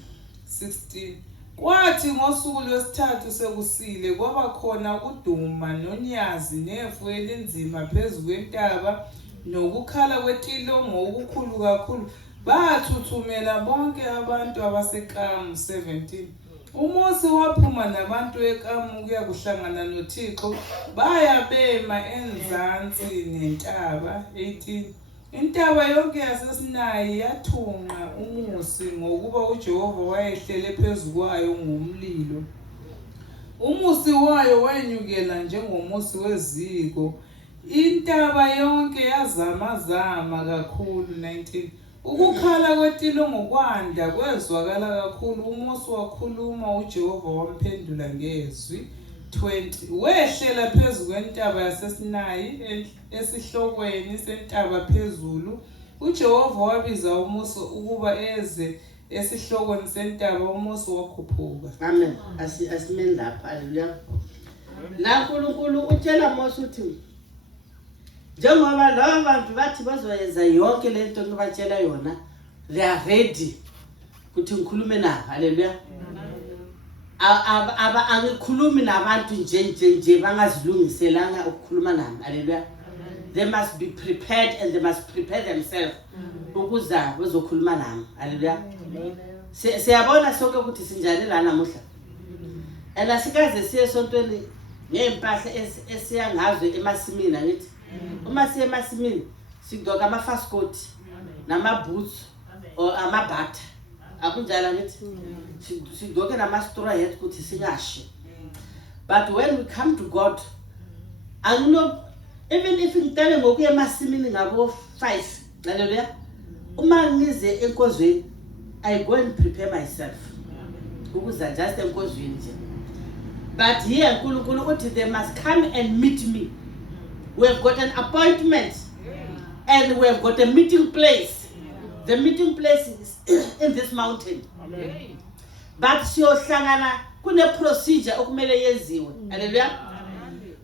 16. Kwathi ngosuku lwesithathu sekusile kwaba khona ukuduma nonyazi nefu elinzima phezu kwentaba nokukhala kwetilongo okukhulu kakhulu, bathuthumela bonke abantu abaseKamu. 17. uMose waphuma nabantu eKamu ukuya kuhlangana noThixo, baya bema enzansi nentaba. 18. Intaba yonke yaseSinayi yathunqa umusi ngokuba uJehova wayehlele phezu kwayo ngomlilo. Umusi wayo wenyukela njengomusi weziko. Intaba yonke yazamazama kakhulu. 19. Ukukhala kwetilongo kwanda kwezwakala kakhulu. uMose wakhuluma, uJehova wamphendula ngezwi. 20. Wehlela phezu kwentaba yaseSinayi esihlokweni sentaba phezulu. uJehova wabiza uMose ukuba eze esihlokweni sentaba, uMose wakhuphuka. Amen. Asimeni lapha. Haleluya. La uNkulunkulu utshela Mose uthi, njengoba laba bantu bathi bazoyenza yonke lento engibatshela yona, they are ready ukuthi ngikhulume nabo. Haleluya. Angikhulumi nabantu nje bangazilungiselanga ukukhuluma nami. Haleluya. They must be prepared and they must prepare themselves ukuza bezokhuluma nami. Haleluya. Siyabona sonke ukuthi sinjani la namuhla. Asikaze siye esontweni ngempahla esiyangazo emasimini. Ngithi uma siye emasimini sigqoka ama-faskoti nama-boots or amabhatha. Akunjalo ngithi sigqoke nama-straw hat ukuthi singashi. But when we come to God, I know even if ngicale ngokuya emasimini ngabo 5, haleluya, uma ngize enkozweni I go and prepare myself ukuza just enkozweni nje. But here uNkulunkulu uthi they must come and meet me. We have got an appointment and we have got a meeting place. The meeting place is in this mountain. Amen. But siyohlangana kune procedure okumele yenziwe. Haleluya.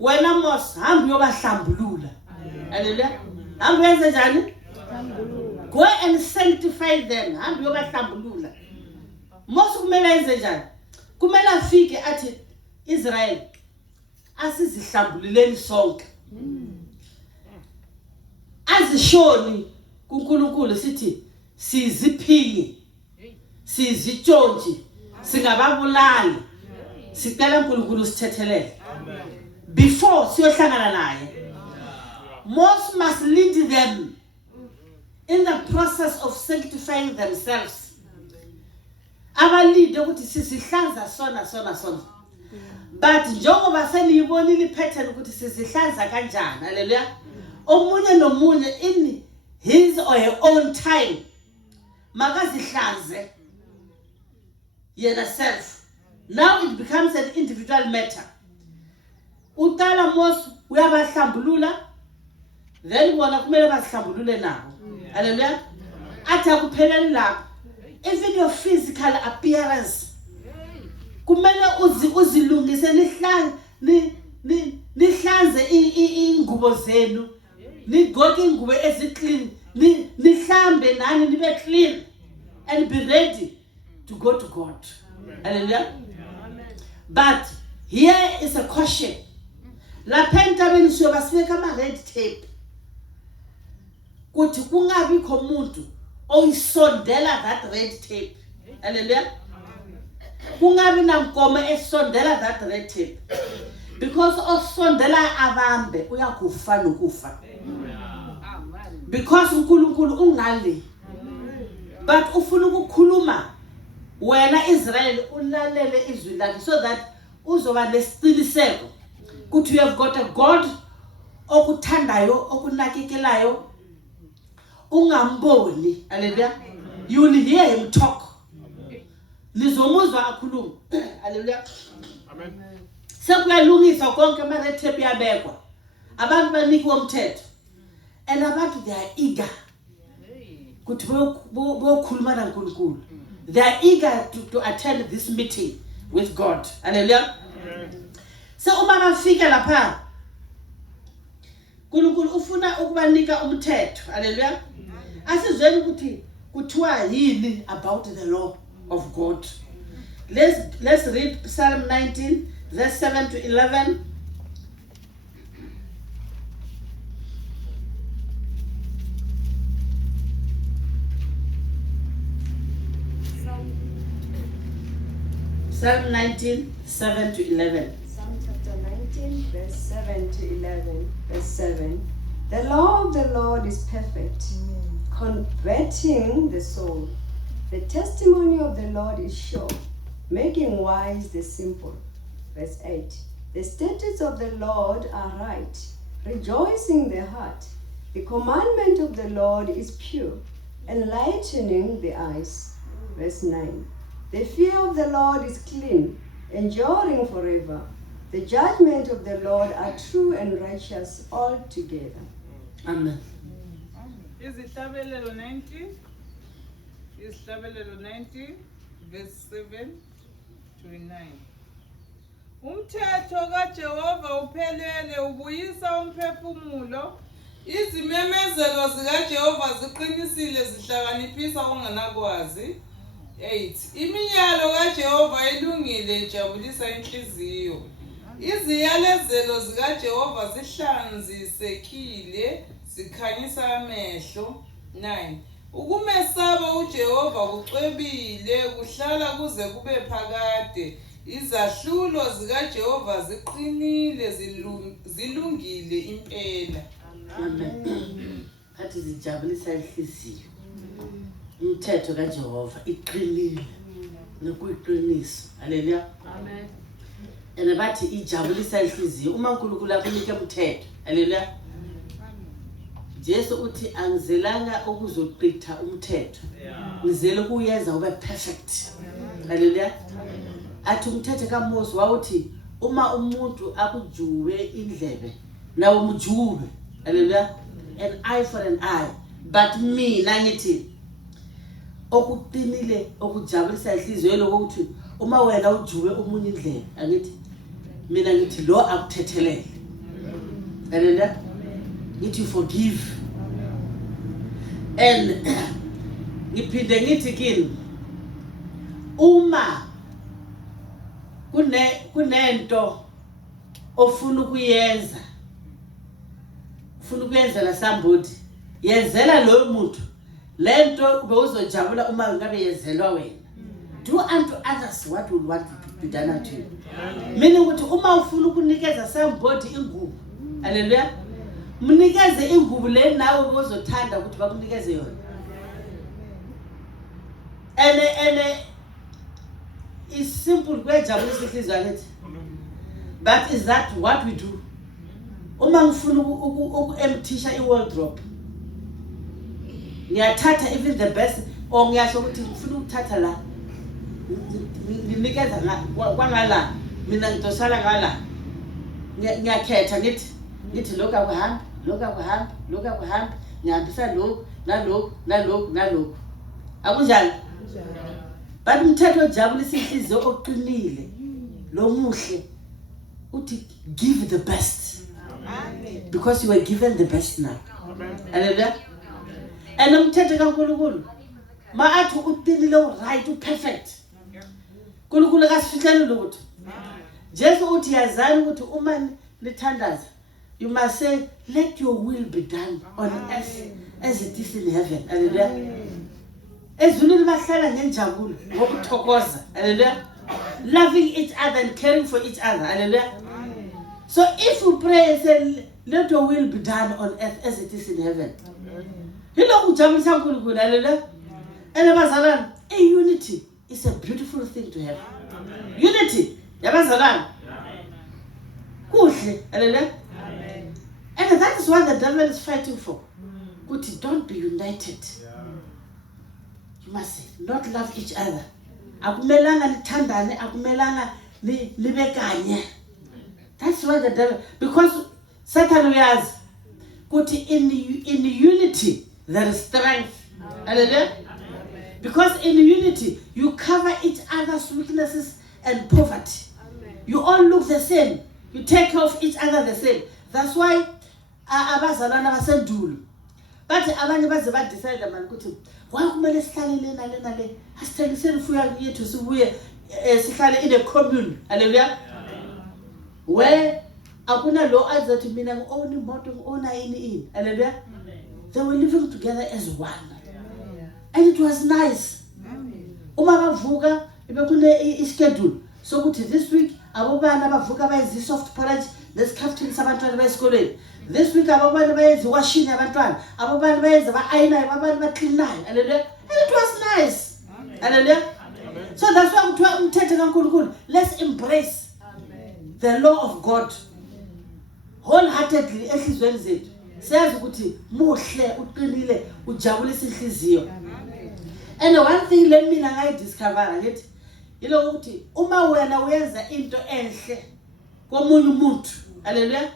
Wena Mose hamba uyobahlambulula. Haleluya. Hamba yenze njani? Go and sanctify them. Hamba uyobahlambulula. Mose kumele yenze njani? Kumele afike athi Israel asizihlambululeni sonke. Azishoni kuNkulunkulu sithi siziphingi, sizitshontshe, singababulali sicela uNkulunkulu sithethelele before siyohlangana naye. Most must lead them in the process of sanctifying themselves. Abalide ukuthi sisihlanza sona. But njengoba seniyibonile ipattern ukuthi sizihlanza kanjani. Hallelujah. Omunye nomunye in his or her own time makazihlanze yena self. Now it becomes an individual matter. Utala mos uyabahlambulula then bona kumele bazihlambulule nabo. Hallelujah. Athi akupheleli lapho. Even your physical appearance kumele uzilungise nihlanze ingubo zenu, nigoke ingubo eziclean, nihlambe nani nibe clean and be ready to go to God. Hallelujah. But here is a caution. Lapha entabeni siyoba sibeka ama red tape. Kuthi kungabi khomuntu oyisondela that red tape. Hallelujah. Kungabi namkoma esondela that red tape. Because osondela abambe uyakufa nokufa. Because uNkulunkulu ungali. But ufuna ukukhuluma wena Israel ulalele izwi lakhe so that uzoba nesiqiniseko ukuthi you have got a God okuthandayo okunakekelayo ungamboni. Hallelujah. You will hear him talk. Nizomuzwa akhuluma. Hallelujah. Amen. Sekuyalungiswa konke ama tape yabekwa. Abantu banikwa umthetho. And abantu they are eager. Ukuthi bokhuluma naNkulunkulu. They are eager to attend this meeting with God. Hallelujah. So uma bafika lapha uNkulunkulu ufuna ukubanika umthetho. Hallelujah. Asizweni ukuthi kuthiwa yini about the law of God. Let's read Psalm 19 verse 7 to 11. Psalm 19, 7 to 11. Psalm chapter 19, verse 7 to 11. Verse 7. The law of the Lord is perfect, converting the soul. The testimony of the Lord is sure, making wise the simple. Verse 8. The statutes of the Lord are right, rejoicing the heart. The commandment of the Lord is pure, enlightening the eyes. Verse 9. The fear of the Lord is clean, enduring forever. The judgment of the Lord are true and righteous altogether. Amen. Izihlabelelo 90 verse 7 to 9. Umthetho kaJehova uphelele ubuyisa umphefumulo. Izimemezelo zikaJehova ziqinisile zihlakaniphisa ongenakwazi. 8. Iminyalo kaJehova ilungile ijabulisa inhliziyo. Iziyalezelo zikaJehova zihlanzisekile zikhanyisa amehlo. 9. Ukumesaba uJehova kucwebile kuhlala kuze kube phakade. Izahlulo zikaJehova ziqinile zilungile impela. Amen. Hathi zijabulisa inhliziyo. Umthetho kaJehova iqinile nokuyiqinisa. Hallelujah. Amen. And bathi ijabulisa inhliziyo uma uNkulunkulu akunika umthetho. Hallelujah. Jesu uthi angizelanga ukuzoqitha umthetho. Ngizele ukuyenza ube perfect. Hallelujah. Athi umthetho kaMose wawuthi uma umuntu akujuwe indlebe nawe umjuwe. Hallelujah. An eye for an eye. But me nangithi okuqinile okujabulisa inhliziyo lokuthi uma wena ujuwe umunye indlebe angithi mina ngithi lo akuthethelele. Hallelujah. Need to forgive. And ngiphinde ngithi kini uma kunento ofuna ukuyenza la somebody yenzela lo muntu lento ube uzojabula uma ngabe yenzelwa wena. do unto others what you want to be done unto you. Meaning ukuthi uma ufuna ukunikeza somebody ingubo, hallelujah, mnikeze ingubo le nawe ozothanda ukuthi bakunikeze yona. And it's simple kwejabulisa inhliziyo yakithi. But is that what we do? Uma ngifuna uku-emptysha i-wardrobe, ngiyathatha even the best, or ngiyasho ukuthi ngifuna ukuthatha la nginikeza kwangala, mina ngidosala ngala, ngiyakhetha ngithi lokhu akuhambi, lokhu akuhambi, lokhu akuhambi, ngihambisa lokhu nalokhu nalokhu nalokhu. Akunjani? But umthetho ojabulisa inhliziyo oqinile lo muhle uthi give the best. Because you were given the best now. Hallelujah. And umthetho kaNkulunkulu ma athi uqinile right perfect. uNkulunkulu akasifihleli lutho. Jesu uthi yazani ukuthi uma nithandaza, you must say let your will be done on earth as it is in heaven. Hallelujah. Ezulwini bahlala ngenjabulo ngokuthokoza. Hallelujah. Loving each other and caring for each other. Hallelujah. So if you pray and say let your will be done on earth as it is in heaven. Hilokhu ujabulisa uNkulunkulu. Hallelujah. And abazalwane, unity is a beautiful thing to have. Unity. Yabazalwane. Kuhle. Hallelujah. And that is what the devil is fighting for. Kuti, don't be united. You must say, not love each other. Akumelanga nithandane, akumelanga libekanye. That's why the devil, because Satan has put in unity there is strength. Hallelujah. Because in unity you cover each other's weaknesses and poverty. You all look the same. You take care of each other the same. That's why abazalwana basendulo. But abanye baze ba decide man ukuthi why kumele sihlale lena le asithengisele ifuyo yethu sibuye sihlale in a commune. Hallelujah. Where akuna lo azathi mina ngi-own imoto ngi-own ini. Hallelujah. They were living together as one. And it was nice. Uma bavuka ibekune ischedule sokuthi this week abobana bavuka bayenza soft porridge lesikhaftini sabantwana besikoleni. This week abobana bayenza washing abantwana, abobana bayenza ba-ayinayo, abobana ba-cleanayo. Hallelujah. And it was nice. Hallelujah. So that's why kuthiwa umthetho kaNkulunkulu, let's embrace the law of God wholeheartedly enhlizweni zethu. Siyazi ukuthi muhle, uqinile, ujabulisa inhliziyo. And one thing let me ngayidiscover ngithi yilo ukuthi uma wena uyenza into enhle komunye umuntu, hallelujah,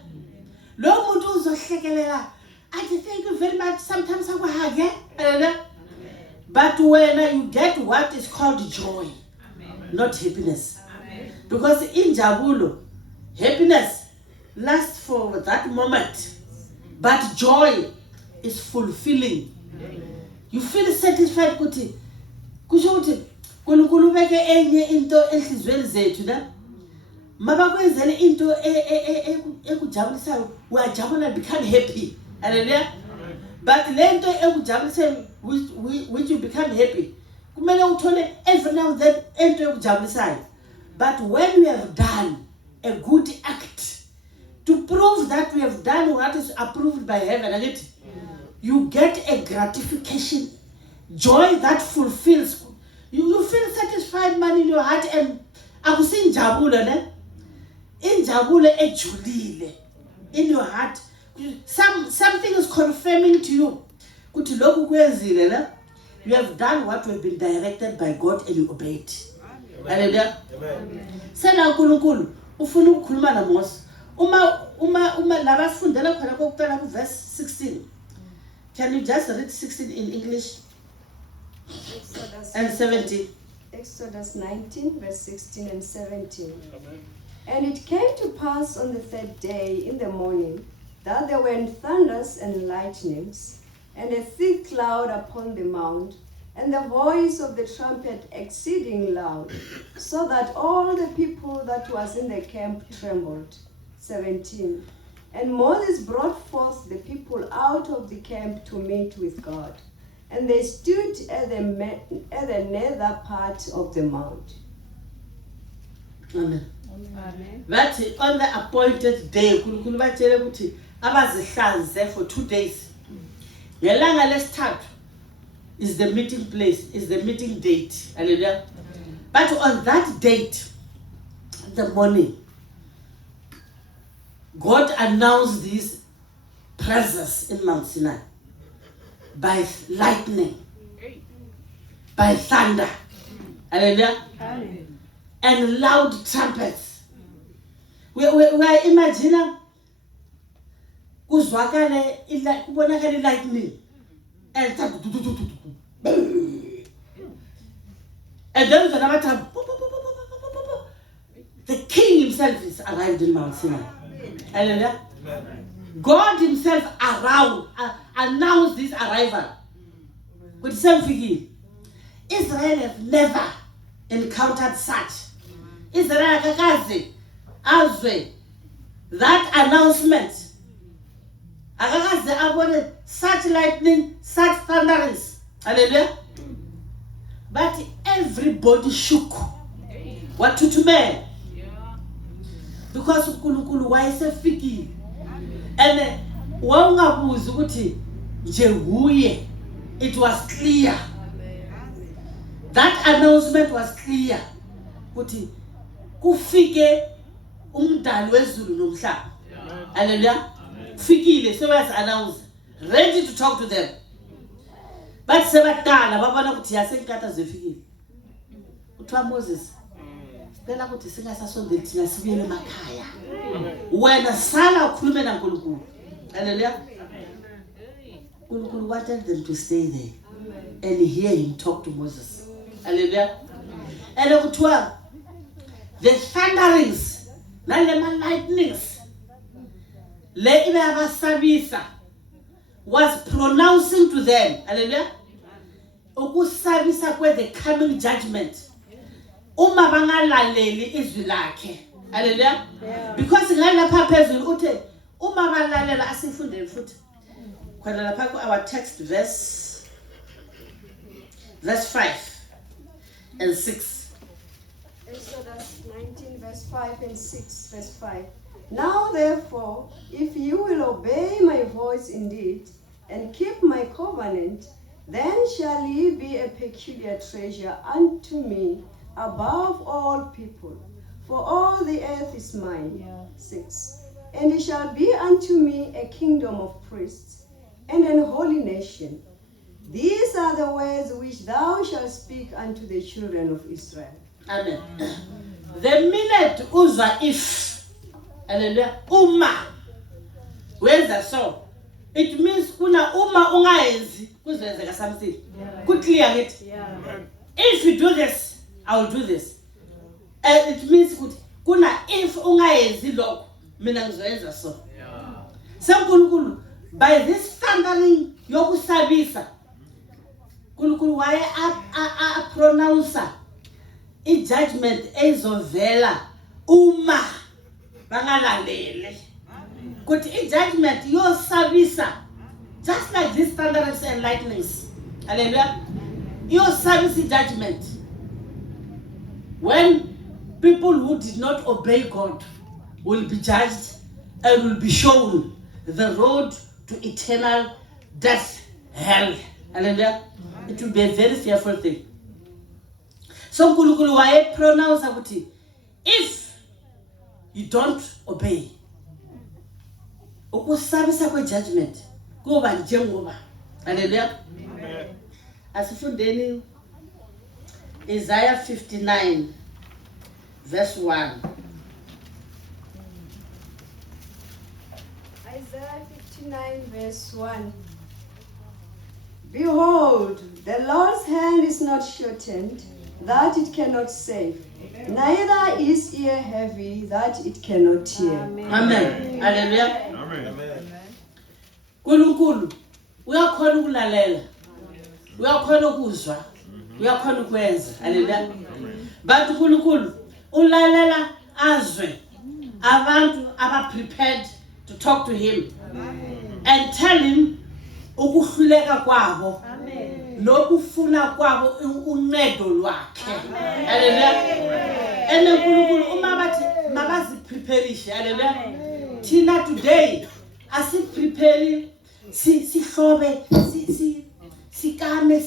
lo muntu uzohlekelela athi thank you very much, sometimes akuhage, hallelujah, but when you get what is called joy, not happiness, because in jabulo happiness lasts for that moment, but joy is fulfilling. You feel satisfied ukuthi kusho ukuthi uNkulunkulu beke enye into enhlizweni zethu la mabakwenzele into ekujabulisayo uyajabula, become happy. Hallelujah. But lento ekujabulisayo which you become happy kumele uthole every now and then into ekujabulisayo. But when we have done a good act to prove that we have done what is approved by heaven, you get a gratification, joy that fulfills. You feel satisfied, man, in your heart, and akusin jabulo ne, in jabulo ejulile, in your heart, something is confirming to you. Kuti lokhu kwenzile la, you have done what you have been directed by God and you obeyed. Hallelujah. Sena uNkulunkulu ufuna ukukhuluma na Mose. Uma labafundela khona kokuqala ku verse 16. Can you just read 16 in English? And 17. Exodus 19, verse 16 and 17. And it came to pass on the third day in the morning that there were thunders and lightnings, and a thick cloud upon the mount, and the voice of the trumpet exceeding loud, so that all the people that was in the camp trembled. 17. And Moses brought forth the people out of the camp to meet with God. And they stood at the nether part of the mount. Amen. That on the appointed day, uNkulunkulu batshele ukuthi abazihlanze for 2 days. Ngelanga lesithathu is the meeting place, is the meeting date. Hallelujah. But on that date, the morning, God announced His presence in Mount Sinai by lightning, by thunder, hallelujah, and loud trumpets. We are imagining kuzwakale kubonakale lightning and then the king himself is arrived in Mount Sinai. Hallelujah. God himself announced this arrival. With some figure, Israel has never encountered such. Israel kakazi azwe that announcement. Akakazi abone such lightning, such thunderings. Hallelujah. But everybody shook. What to man? Because uNkulunkulu wayesefikile. And wawungabuzi ukuthi nje huye, it was clear. That announcement was clear. Ukuthi kufike umdali wezulu nomhlaba. Hallelujah. Fikile, so was announced, ready to talk to them. But sebadala babona ukuthi yasenkatha zefikile. Uthiwa Moses, sicela ukuthi singasasondeli thina sibuyele emakhaya. Wena sala ukhulume naNkulunkulu. Hallelujah. uNkulunkulu wanted them to stay there and hear him talk to Moses. Hallelujah. And ukuthiwa the thunderings nalema lightnings le ibe abasabisa was pronouncing to them. Hallelujah. Ukusabisa kwe the coming judgment. Uma bangalaleli izwi lakhe. Hallelujah. Because ngalapha phezulu uthe uma balalela asifundele futhi. Khona lapha ku our text verse 5 and 6. Exodus 19 verse 5 and 6 verse 5. Now therefore, if you will obey my voice indeed and keep my covenant, then shall ye be a peculiar treasure unto me above all people, for all the earth is mine. 6. And it shall be unto me a kingdom of priests and an holy nation. These are the words which thou shalt speak unto the children of Israel. Amen. The minute uzwa if, hallelujah, uma, where's that so? It means kuna uma ungayenzi kuzenzeka something. Could clear it. If you do this, I will do this. And it means kuna if ungayenzi lokho mina ngizoyenza so. Sankulunkulu by this thundering yokusabisa uNkulunkulu waye a pronounce judgment ezovela uma bangalalele. Kuthi judgment yosabisa just like this thunderings and lightnings. Hallelujah. Yosabisa judgment. When people who did not obey God will be judged and will be shown the road to eternal death, hell. Hallelujah. It will be a very fearful thing. So uNkulunkulu waye pronounce ukuthi if you don't obey, ukusabisa kwe judgment kuba njengoba. Hallelujah. Asifundeni Isaiah 59 verse 1. Isaiah 59 verse 1. Behold, the Lord's hand is not shortened, that it cannot save, neither is ear heavy, that it cannot hear. Amen. Hallelujah. Amen. uNkulunkulu uyakhona ukulalela, uyakhona ukuzwa, uyakhona ukwenza. Hallelujah. But uNkulunkulu ulalela azwe abantu aba prepared to talk to him and tell him ukuhluleka kwabo nokufuna kwabo uncedo lwakhe. Haleluya. And uNkulunkulu uma bathi mabazipreparishe. Haleluya. Thina today asiprepare sihlobe sikame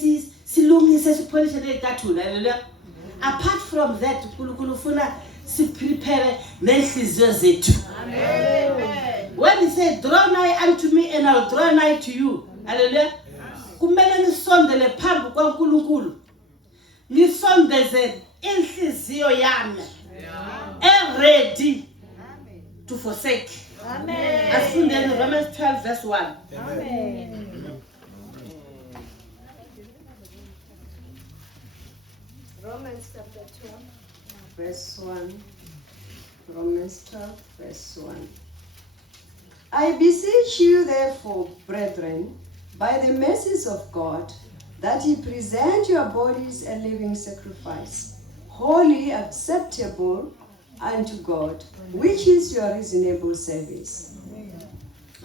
silungise sipholishe lezicathulo. Haleluya. Apart from that uNkulunkulu ufuna siprepare nenhliziyo zethu. Amen. When he said draw nigh unto me and I'll draw nigh to you. Hallelujah. Kumele nisondele phambi kwaNkulunkulu. Nisondeze inhliziyo yami. Ready to forsake. Amen. Asifundeni Romans 12 verse 1. Amen. Romans chapter 12 verse 1. Romans 12 verse 1. I beseech you therefore, brethren, by the mercies of God, that ye present your bodies a living sacrifice, wholly acceptable unto God, which is your reasonable service.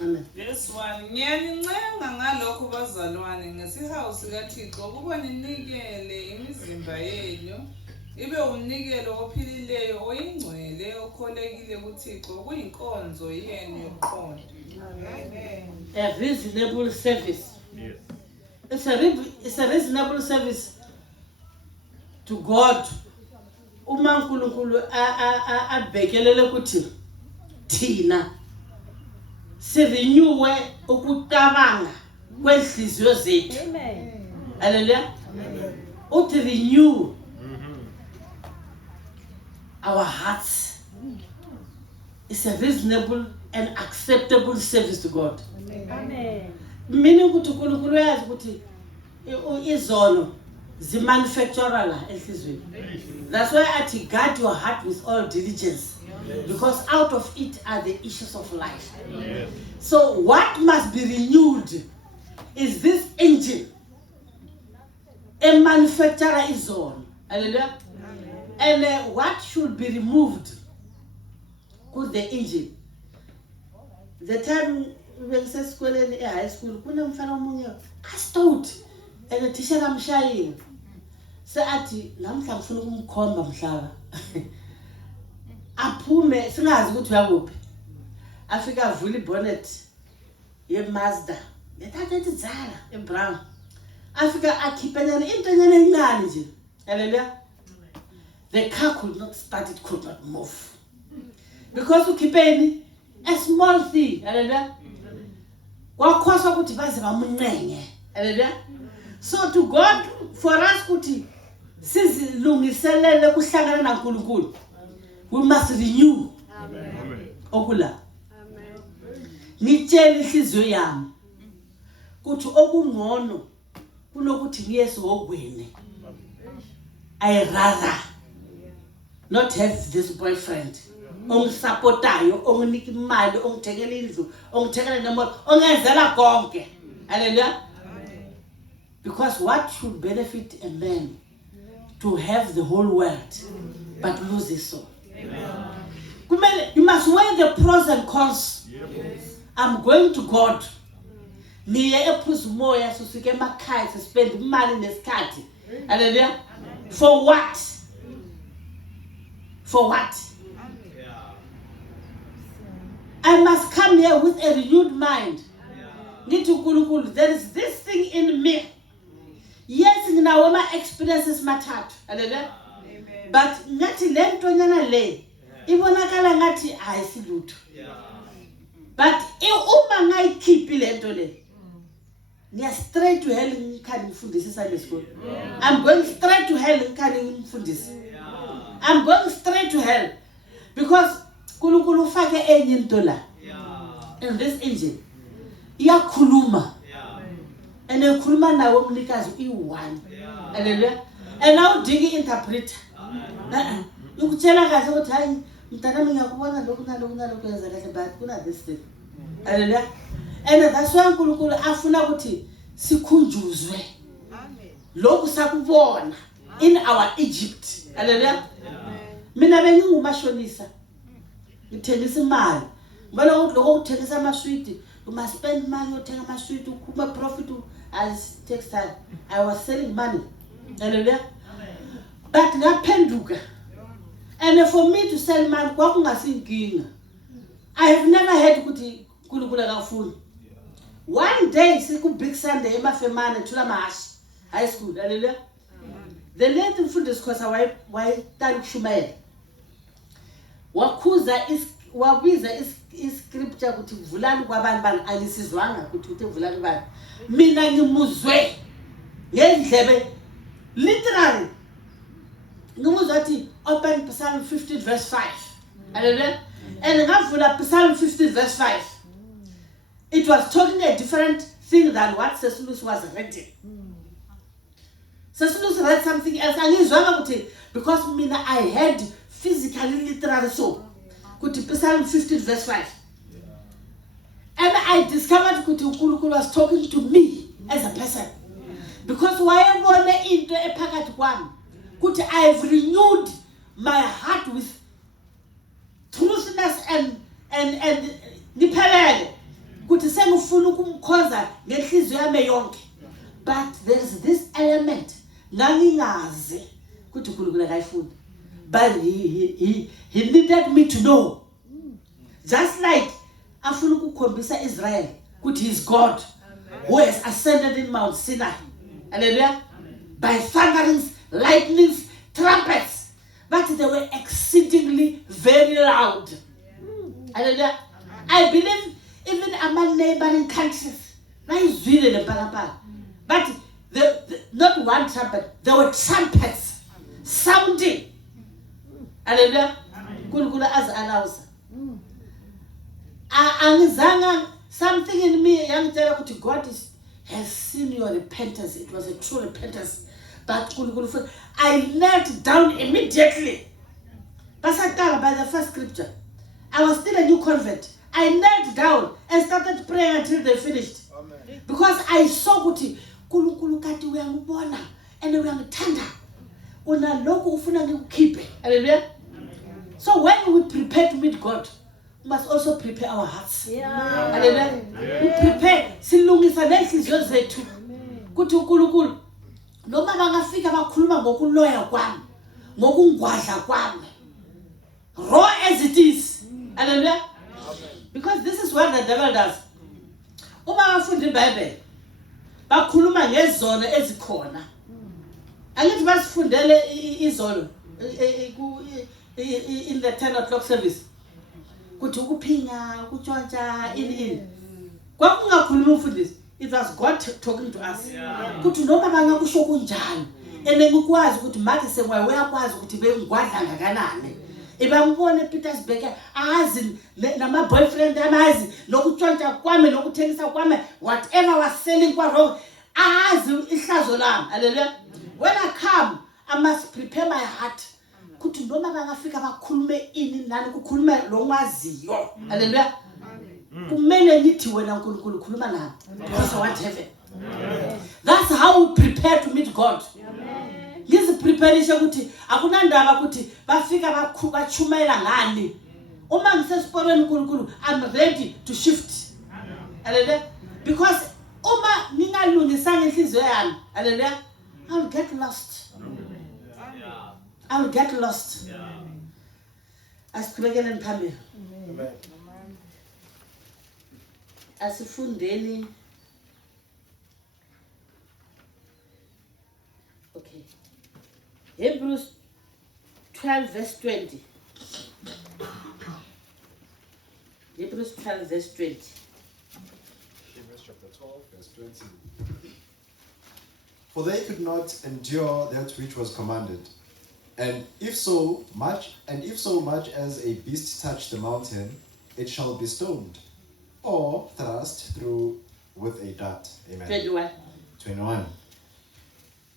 Amen. Yes, one. Ngiyanincenga ngalokho bazalwane ngesihawu sikaThixo ukuba ninikele imizimba yenu ibe umnikelo ophilileyo oyingcwele okholekile kuThixo kuyinkonzo yenu yokuqonda. Amen. A reasonable service. Yes. It's a reasonable service to God. Uma uNkulunkulu abhekelele ukuthi thina sirenewe ukucabanga kwenhliziyo zethu. Amen. Hallelujah. Amen. Uthi renew our hearts. It's a reasonable and acceptable service to God. Amen. Meaning ukuthi uNkulunkulu uyazi ukuthi izono zimanufacture la enhlizweni. That's why I guard your heart with all diligence. Yes. Because out of it are the issues of life. Yes. So what must be renewed is this engine. A manufacturer is on. Hallelujah. And what should be removed with the engine? The time when we school in high school, kuna mfana omunye astout and teacher amshayile. Sathi namhla ngifuna ukumkhomba mhlaba. Aphume singazi ukuthi uyakuphi. Afika avula ibonnet ye Mazda. Lethatha idzala ebrown. Afika akhiphanyana intonyana encane nje. Haleluya. The car could not start, it could not move. Because ukhipheni a small thing. Haleluya. Kwakhoswa ukuthi baze bamunqenge. Haleluya. So to God, for us ukuthi sizilungiselele kuhlangana naNkulunkulu, we must renew. Amen. Okula. Amen. Ngitshela inhliziyo yami ukuthi okungcono kunokuthi ngiyeso ogwini. I rather not have this boyfriend. Ongisupportayo, onginika imali, ongithengela indlu, ongithengela nemoto, ongenzela konke. Hallelujah. Because what should benefit a man to have the whole world but lose his soul? You must weigh the pros and cons. Yes. I'm going to God. Niye ephuza umoya sisuke emakhaya spend imali nesikhathi. Hallelujah. For what? For what? I must come here with a renewed mind. Need to uNkulunkulu. There is this thing in me. Yes, nginawo ama experiences mathathu. Hallelujah. But ngathi lento nyana le ibonakala ngathi ayisilutho. But uma ngayikhiphi lento le niya straight to hell ngikhani ngifundise Sunday school. I'm going straight to hell ngikhani ngifundise. I'm going straight to hell because uNkulunkulu ufake enye into la. In this engine iyakhuluma. And ukhuluma nawe umnikazi i1. Hallelujah. And now dingi interpreter. Ukutshela kahle ukuthi hayi mntanami ngiyakubona lokhu nalokhu yenza kahle but kuna this thing. Hallelujah. And that's why uNkulunkulu afuna ukuthi sikhunjuzwe. Amen. Lokhu sakubona in our Egypt. Hallelujah. Mina bengingumashonisa. Ngithengisa imali. Ngibona ukuthi lokho ukuthengisa amaswiti, you must spend money uthenga amaswiti, ukhuma profit as textile. I was selling money. Hallelujah. But ngapenduka. And for me to sell money, kwakungasinkinga. I have never had kuti kulukula kafuni. One day, siku big Sunday, emafemane tula mahashi high school. Hallelujah. The late mfundisi khosa wayitali kushumayela. Wabiza iscripture ukuthi vulani kwabantu bani alisizwanga ukuthi uthe vulani bani. Mina ngimuzwe ngendlebe literally. Ngimuzwe athi open Psalm 15 verse 5. Hallelujah. And ngavula Psalm 15 verse 5. It was talking a different thing than what Sesulus was reading. Sesulus read something else and he's wrong because I had physically literally so. Psalm 15 verse 5. And I discovered Ukulunkulu was talking to me as a person. Because why I want into a packet one. I have renewed my heart with truthiness and niphelele. Kuthi sengifuna ukumkhoza ngenhliziyo yami yonke. But there is this element ngangingazi kuthi uNkulunkulu akayifuni. But he needed me to know. Just like afuna ukukhombisa Israel kuthi he is God who has ascended in Mount Sinai. Hallelujah. By thunderings, lightnings, trumpets. But they were exceedingly very loud. Hallelujah. I believe even among neighboring countries, but not one trumpet, there were trumpets sounding. Hallelujah. Kulukula as announcer. Something in me, young God has seen your repentance. It was a true repentance. But I knelt down immediately. Pastor, by the first scripture, I was still a new convert. I knelt down and started praying until they finished. Amen. Because I saw kuti Kulunkulu kati uyangibona and uyangithanda. Una lokho ufuna ngikukhiphe. Hallelujah. So when we prepare to meet God, we must also prepare our hearts. Yeah. Hallelujah. We prepare silungisa nenhliziyo zethu. Kuthi uNkulunkulu noma bangafika bakhuluma ngokuloya kwami, ngokungwadla kwami. Raw as it is. Hallelujah. Because this is what the devil does. Uma bafundi iBhayibheli bakhuluma ngezono ezikhona. Angithi basifundele izono in the 10 o'clock service. Kuthi ukuphinga, ukutshontsha ini. Kwakungakhuluma umfundisi. It was God talking to us. Kuthi noma bangakusho kunjani. Ene ngikwazi ukuthi mathi sengwaye uyakwazi ukuthi bengwadla ngakanani. Ibambone Petersburg azi nama boyfriend amazi lokutshontsha kwami lokuthengisa kwami whatever was selling kwa wrong azi ihlazo lami. Hallelujah. When I come, I must prepare my heart. Kuthi noma bangafika bakhulume ini nani kukhulume lo ngaziyo. Hallelujah. Kumele nithi wena uNkulunkulu khuluma nami because I want heaven. That's how we prepare to meet God. Ngizi preparation ukuthi akunandaba ukuthi bafika bachumayela ngani. Uma ngisesiporweni uNkulunkulu, I'm ready to shift. Hallelujah. Because uma ningalungisanga inhliziyo yami, hallelujah, I'll get lost. I'll get lost. Asiqhubekele phambili. Amen. Asifundeni. Okay. Hebrews 12 verse 20. Hebrews 12 verse 20. Hebrews chapter 12 verse 20. For they could not endure that which was commanded. And if so much as a beast touch the mountain, it shall be stoned, or thrust through with a dart. Amen. 21.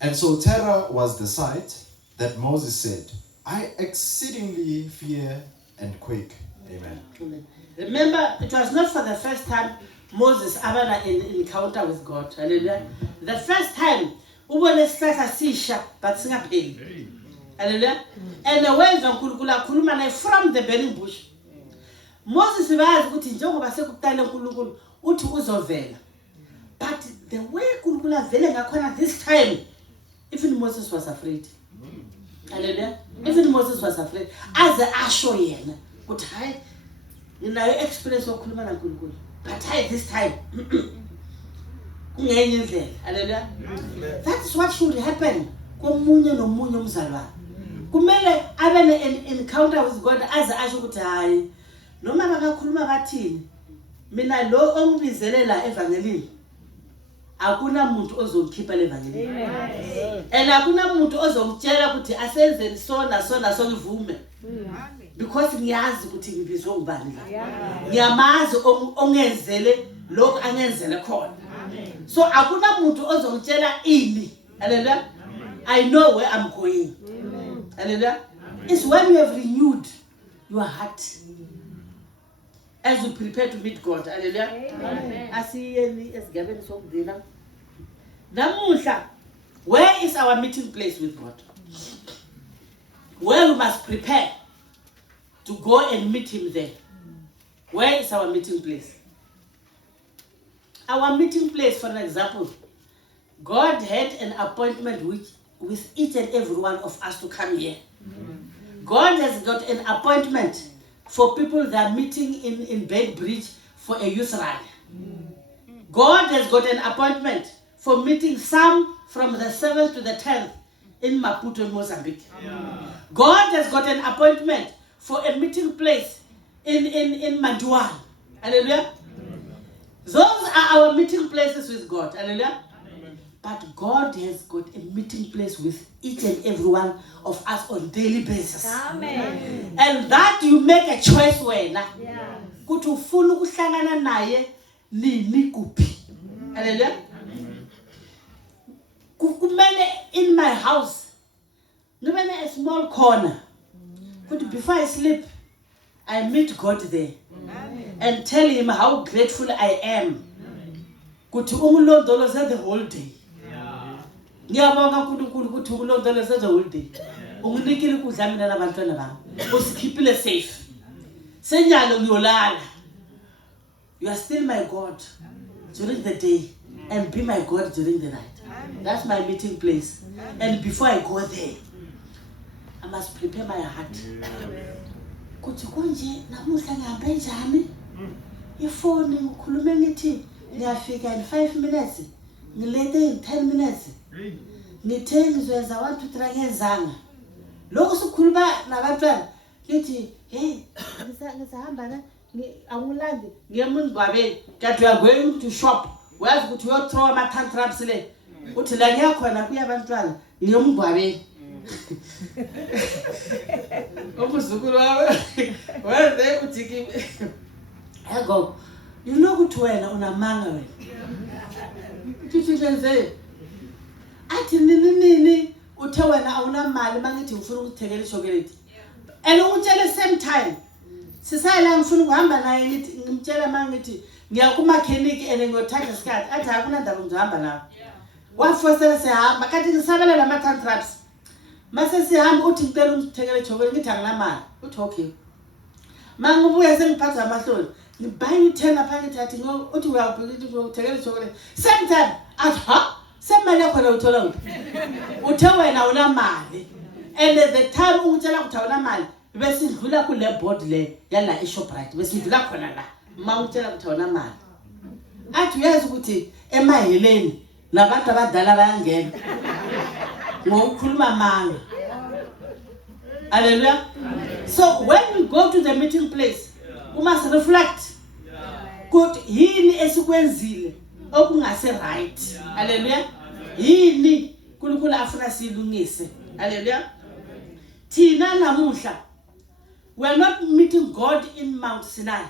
And so terror was the sight that Moses said, I exceedingly fear and quake. Amen. Amen. Remember, it was not for the first time Moses had an encounter with God. Hallelujah. The first time, but hallelujah. And the words of Unkulunkulu from the burning bush. Moses was ukuthi njengoba sekutana uNkulunkulu uthi uzovela. But the way uNkulunkulu avele ngakhona this time, even Moses was afraid. Hallelujah. Even Moses was afraid. As asho yena, but I nginayo experience yokukhuluma naNkulunkulu. But this time kungenye indlela. Hallelujah. That is what should happen komunye nomunye umzalwane. Kumele abe ne-encounter with God as asho ukuthi hayi noma bakakhuluma bathini mina lo ongibizele la evangelini akuna muntu ozongikhipha le evangelini. And akuna muntu ozongitshela ukuthi asenzeni sona ngivume. Because ngiyazi ukuthi ngibizwe ubani la. Ngiyamazi ongenzele lokho angenzele khona. So akuna muntu ozongitshela ini. Hallelujah. I know where I'm going. Hallelujah. It's when you have renewed your heart as you prepare to meet God. Hallelujah. Asiyeni esigabeni sokudina. Namuhla, where is our meeting place with God? Where we must prepare to go and meet Him there. Where is our meeting place? Our meeting place, for an example, God had an appointment with each and every one of us to come here. God has got an appointment for people that are meeting in Bedbridge for a youth rally. God has got an appointment for meeting some from the 7th to the 10th in Maputo, Mozambique. God has got an appointment for a meeting place in Maduan. Hallelujah. Those are our meeting places with God. Hallelujah. But God has got a meeting place with each and every one of us on daily basis. Amen. And that you make a choice when kuthi ufuna ukuhlangana naye nini kuphi. Hallelujah. Kumele in my house ngibe a small corner. Kuthi before I sleep I meet God there and tell him how grateful I am. Kuthi ungilondoloze the whole day. Ngiyabonga uNkulunkulu ukuthi ukulondoloza the whole day. Unginikile ukudla mina nabantwana bami. Usikhiphile safe. Senjalo ngiyolala. You are still my God during the day and be my God during the night. That's my meeting place. And before I go there, I must prepare my heart. Kuthi konje namuhla ngihambe njani? Ifoni ngikhulume ngithi ngiyafika in 5 minutes. Ngilete in 10 minutes. Ngithe ngizwenza 1 2 3 ngezanga. Lokho sikhuluma nabantwana ngithi hey ngisahamba na angulandi ngiyemngcwabeni kanti we are going to shop. Wazi ukuthi uyo throw ama tantrums le. Uthi la ngiyakhona kuya abantwana ngiyemngcwabeni. Umuzukulu wawe wena uthi kimi ego you know ukuthi wena unamanga wena. Uthi nje athi nini uthe wena awunamali mangithi ngifuna ukuthekela ichocolate. And utshele same time sisayela ngifuna ukuhamba naye ngithi ngimtshela mangithi ngiya ku mechanic and ngiyothatha isikhathi athi hakuna ndaba ngizohamba nawe. Wafosela sehamba kanti ngisabela lama tantrums. Mase sihamba uthi ngicela ukuthekela ichocolate ngithi anginamali. Uthi okay. Mangibuya sengiphatha amahloni. Ngibhayi 10 apha ngithi athi uthi uyabhika ukuthekela ichocolate. Same time athi ha semali yakho la uthola uphi? Uthe wena unamali. And at the time ungitshela ukuthi awunamali bese idlula kule board le yala eShoprite bese idlula khona la mawutshela ukuthi awunamali. Athi uyazi ukuthi emaheleni nabantu abadala bayangena ngokukhuluma manga. Hallelujah. So when we go to the meeting place we must reflect ukuthi yini esikwenzile okungase right. Hallelujah. Yini uNkulunkulu afuna silungise. Hallelujah. Thina namuhla we are not meeting God in Mount Sinai.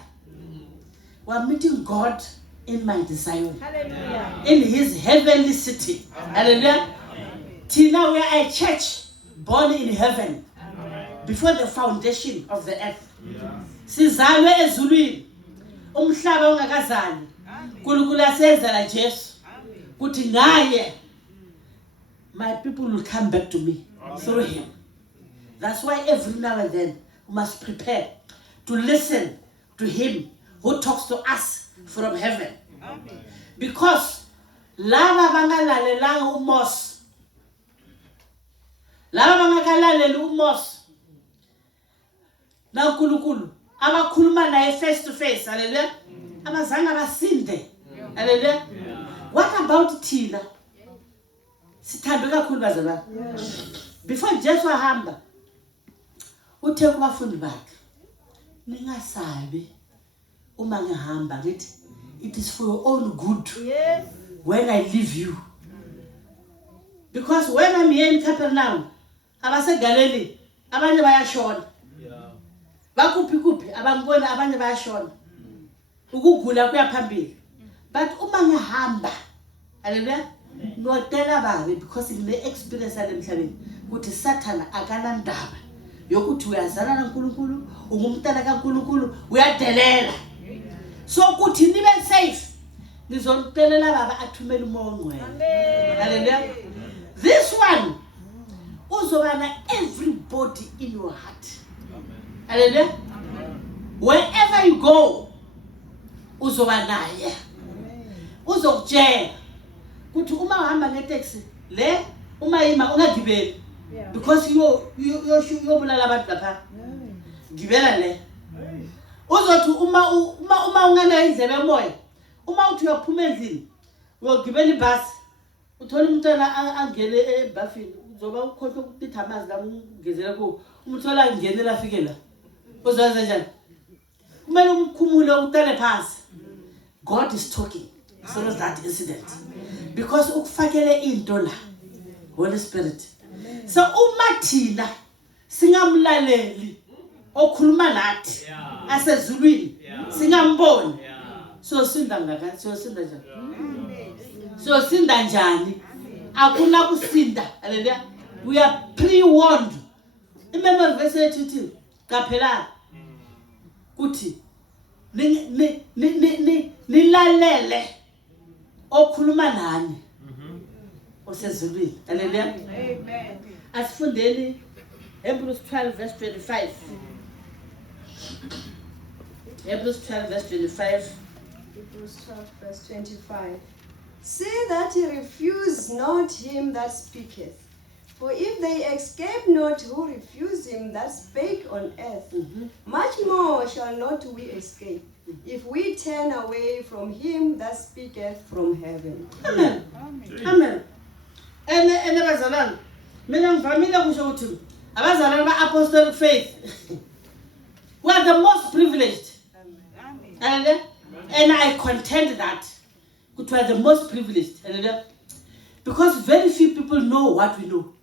We are meeting God in Mount Zion. Hallelujah. In his heavenly city. Hallelujah. Tina, we are a church born in heaven before the foundation of the earth. Sizalwe ezulwini umhlaba ungakazali. uNkulunkulu asezela Jesu kuthi ngaye my people will come back to me through him. That's why every now and then we must prepare to listen to him who talks to us from heaven. Because laba bangalalelanga uMose, laba bangakalaleli uMose naNkulunkulu abakhuluma naye face to face, hallelujah, abazange basinde, hallelujah. What about thina? Sithandwe kakhulu bazalwane. Before Jesu ahamba uthe kubafundi bakhe, ningasabi uma ngihamba ngithi it is for your own good. Yes. When I leave you. Because when I'm here in Capernaum, abase Galilee, abanye bayashona. Bakuphi abangibona abanye bayashona. Ukugula kuyaphambili. But uma ngihamba, hallelujah, ngotela babe because ngine experience yalemhlabeni ukuthi Satan akana ndaba yokuthi uyazana naNkulunkulu, ungumntana kaNkulunkulu, uyadelela. So ukuthi nibe safe. Nizontelela baba athumela umoya ongcwele. Hallelujah. This one uzobana everybody in your heart. Hallelujah. Wherever you go, uzobanaye. Uzokutshela ukuthi uma uhamba ngeTaxi le uma ima ungagibeli because yobulala abantu lapha. Gibela le. Uzothi uma ungana indlebe emoya, uma uthi uyaphuma endlini, uyogibela ibhasi, uthola umntwana angene ebhafini, uzoba ukhohlwe ukutitha amazi la ungezela ku, umthola ngenela afike la. Uzaze njani? Kumele umkhumule utale phansi. God is talking. So is that incident. Because ukufakele into la, Holy Spirit. So uma thina singamlaleli okhuluma nathi asezulwini singamboni, so sinda ngaka, so sinda njani? So sinda njani? Akuna kusinda. Hallelujah. We are pre-warned. Remember verse 18 kaphela kuthi nilalele okhuluma nani osezulwini. Hallelujah. Amen. Asifundeni Hebrews 12 verse 25. Hebrews 12 verse 25. Hebrews 12 verse 25. Say that ye refuse not him that speaketh. For if they escape not who refuse him that spake on earth, much more shall not we escape, if we turn away from him that speaketh from heaven. Amen. Amen. And abazalwane, mina ngivamile kusho ukuthi abazalwane ba-apostolic faith we are the most privileged. Amen. And I contend that we are the most privileged. Amen. Because very few people know what we know.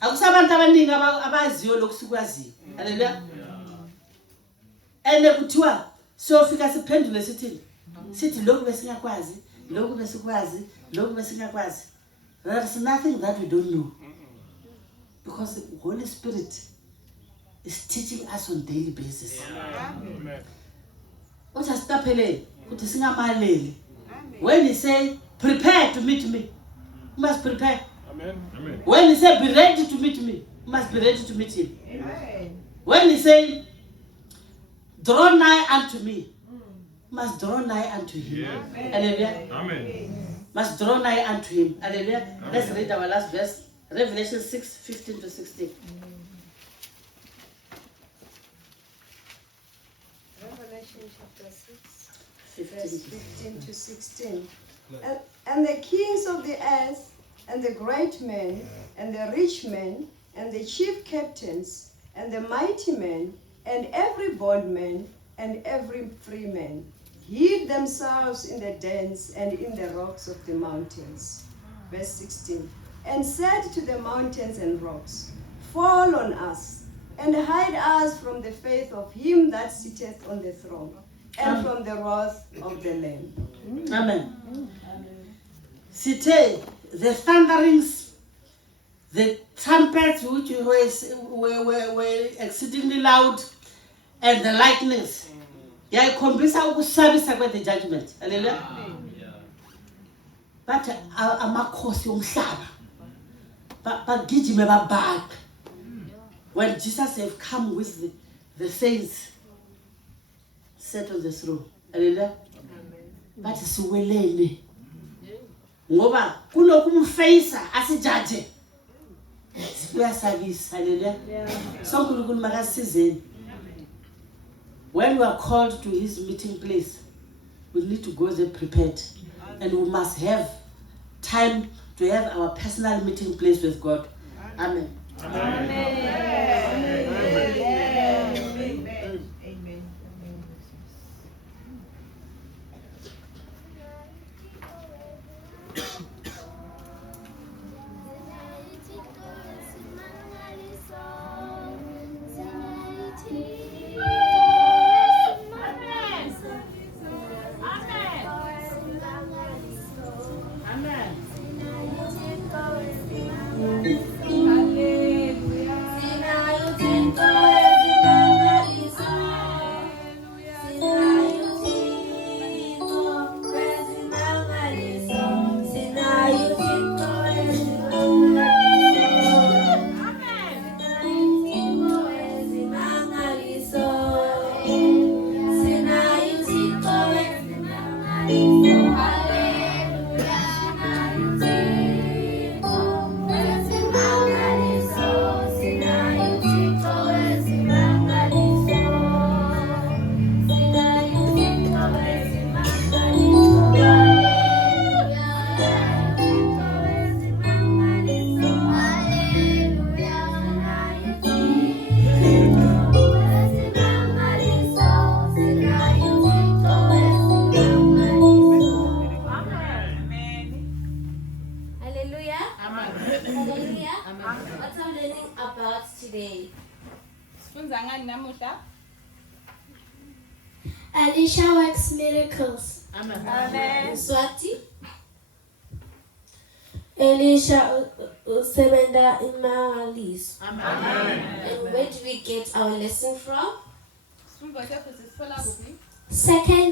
Akusabantu abaningi abaziyo lokhu sikwaziyo. Hallelujah. And kuthiwa siyofika siphendule sithi lokhu besingakwazi, lokhu besikwazi, lokhu besingakwazi. There is nothing that we don't know. Because the Holy Spirit is teaching us on daily basis. Amen. What has happened? When he say prepare to meet me, you must prepare. Amen. When he say be ready to meet me, you must be ready to meet him. Amen. When he say draw nigh unto me, you must draw nigh unto him. Hallelujah. Amen. Must draw nigh unto him. Hallelujah. Let's read our last verse. Revelation 6:15 to 16. Revelation chapter 6, verse 15 to 16. And the kings of the earth, and the great men, and the rich men, and the chief captains, and the mighty men, and every bondman, and every free man, hid themselves in the dens and in the rocks of the mountains. Verse 16. And said to the mountains and rocks, fall on us, and hide us from the face of him that sitteth on the throne, and from the wrath of the Lamb. Amen. Sithe, the thunderings, the trumpets which were exceedingly loud, and the lightnings. Yayikhombisa ukusabisa kwe the judgment. Hallelujah. But amakhosi omhlaba bagijime babhaka when Jesus have come with the saints set on the throne. Hallelujah. But siwelele ngoba kunokumfacea asijaje kuyasabisa haleluya sonke uNkulunkulu makasizeni. When we are called to his meeting place, we need to go there prepared. And we must have time to have our personal meeting place with God. Amen. Elisha works miracles. Amen. Swati. Elisha usebenta imangaliso. Amen. And where do we get our lesson from? 2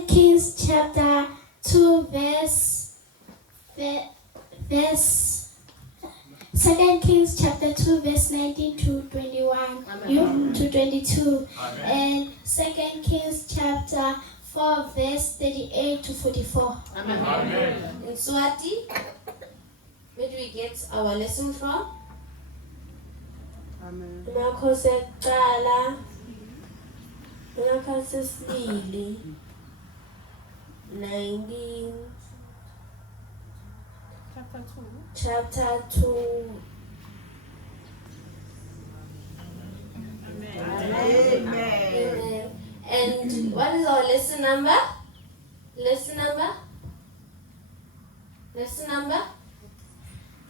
Kings chapter 2 2 Kings chapter 2 verse 19 to 21 to 22. And 2 Kings chapter 4 verse 38 to 44. Amen. In Swati, where do we get our lesson from? Amen. Makhosi ekuqala, makhosi esibili, 19 chapter 2. Amen. And what is our lesson number? Lesson number?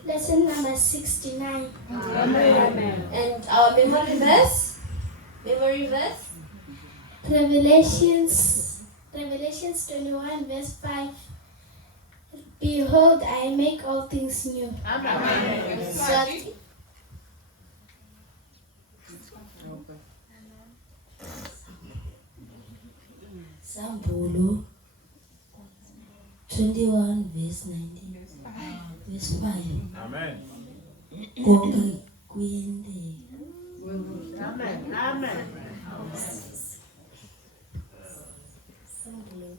Lesson number 69. Amen. And our memory verse? Revelations 21 verse 5. Behold, I make all things new. Amen. Swati. Sambulu 21 verse 19 verse 5. Amen. Konke kuyenzeka. Amen. Sambulu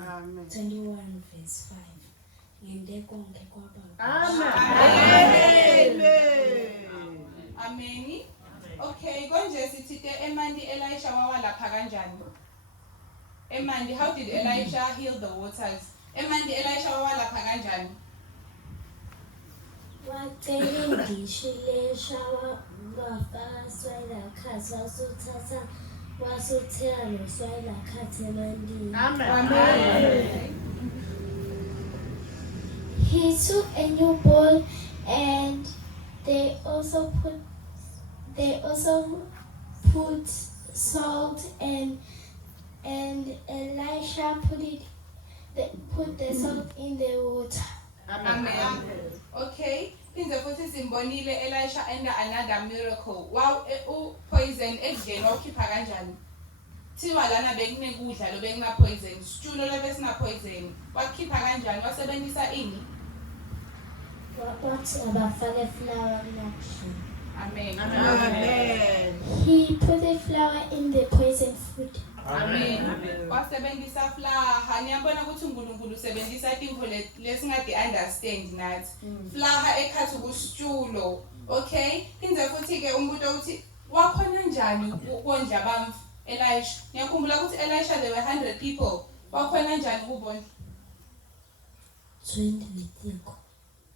Amen. 21 verse 5. Ngende konke kwaba. Amen. Okay, konje sithi emandi Elisha wawalapha kanjani? Emandi, how did Elisha heal the waters? Emandi Elisha wawalapha kanjani? Wacela indishi leshawa wafaka swayila khathi wasuthatha wasuthela noswayila khathi emandini. Amen. He took a new bowl and they also put salt and Elisha put the salt in the water. Amen. Okay. Pinze futhi simbonile Elisha enda another miracle. Wow, poison ekudleni wawukhipha kanjani? Thiwa lana bekunekudla lo bekuna poison. Stew lo besina poison. Wakhipha kanjani? Wasebenzisa ini? Wathi abafake flour nakusho. Amen. He put the flour in the poison food. Amen. Wasebenzisa flaha niyabona ukuthi uNkulunkulu usebenzisa intfo lesingade understand nathi. Flaha ekhathi kusitulo. Okay? Inze futhi ke umbuto uthi wakhona njani ukondla bamfu Elisha? Ngiyakhumbula ukuthi Elisha there were 100 people. Wakhona njani ukubondla? 20 ngetiko.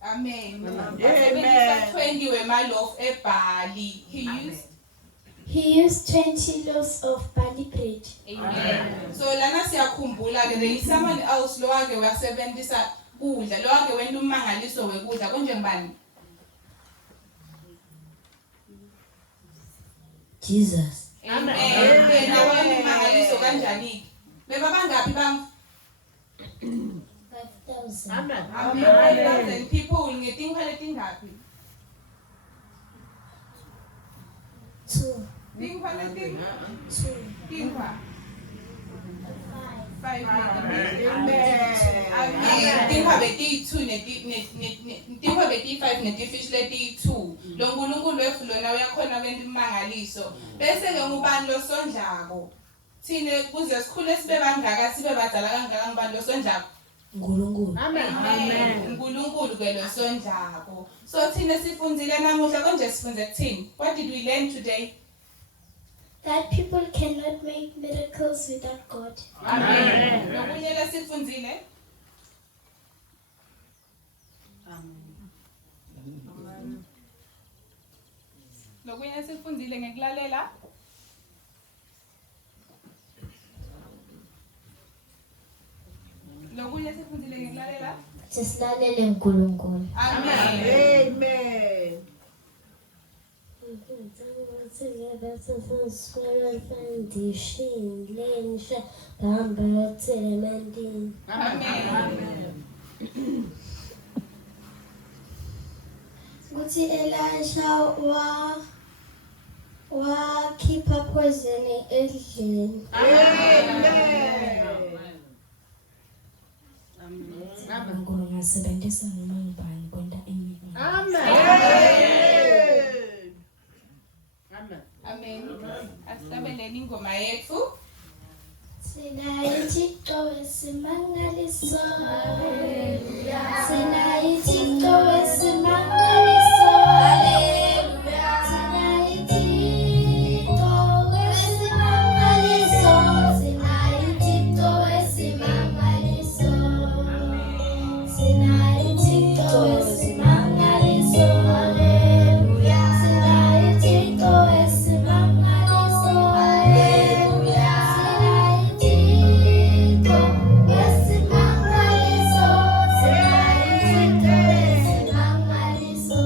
Amen. Wasebenzisa 20 wemalof eBhali. He used 20 loaves of barley bread. Amen. So lana siyakhumbula ke there is someone else lo ake wasebenzisa kudla lo ake wena umangaliso wekudla konje ngibani? Jesus. Amen. Yena wena umangaliso kanjani? Beba bangapi bam? 5,000. Amen. 5,000 people ngetinkhwa letingaphi? 2. Tinkhwa leting? 2. Tinkhwa? 5. Tinkhwa beti-2 tinkhwa beti-5 netifish leti-2. Lo nkulunkulu wethu lona uyakhona kwenta imangaliso. Bese-ke ngubani lo sondlako? Thine kuze sikhule sibe bangaka sibe badala kangaka ngubani lo sondlako? uNkulunkulu. Amen. uNkulunkulu ke lo sondlako. So thine sifundzile namuhla konje sifunze kuthini? What did we learn today? That people cannot make miracles without God. Amen. Nokunye lesifundzile? Nokunye sifundzile ngekulalela? Nokunye sifundzile ngekulalela? Sesilalele uNkulunkulu. Amen. Together to swear foundation, laying Bamba Telemandin. Amen. Guti Elisha wakhipha poison endlini. uNkulunkulu ngasebenzisa noma ngubani kwenta imithi. Amen. Asihlabeleni ingoma yethu. Sinayithixo esimangaliso. Sinayithixo esimangaliso. Haleluya. Sinayithixo esimangaliso. Sinayithixo esimangaliso. Sinayithixo esimangaliso. Haleluya. Sinayithixo esimangaliso. Haleluya. Sinayithixo esimangaliso. Sinayithixo esimangaliso.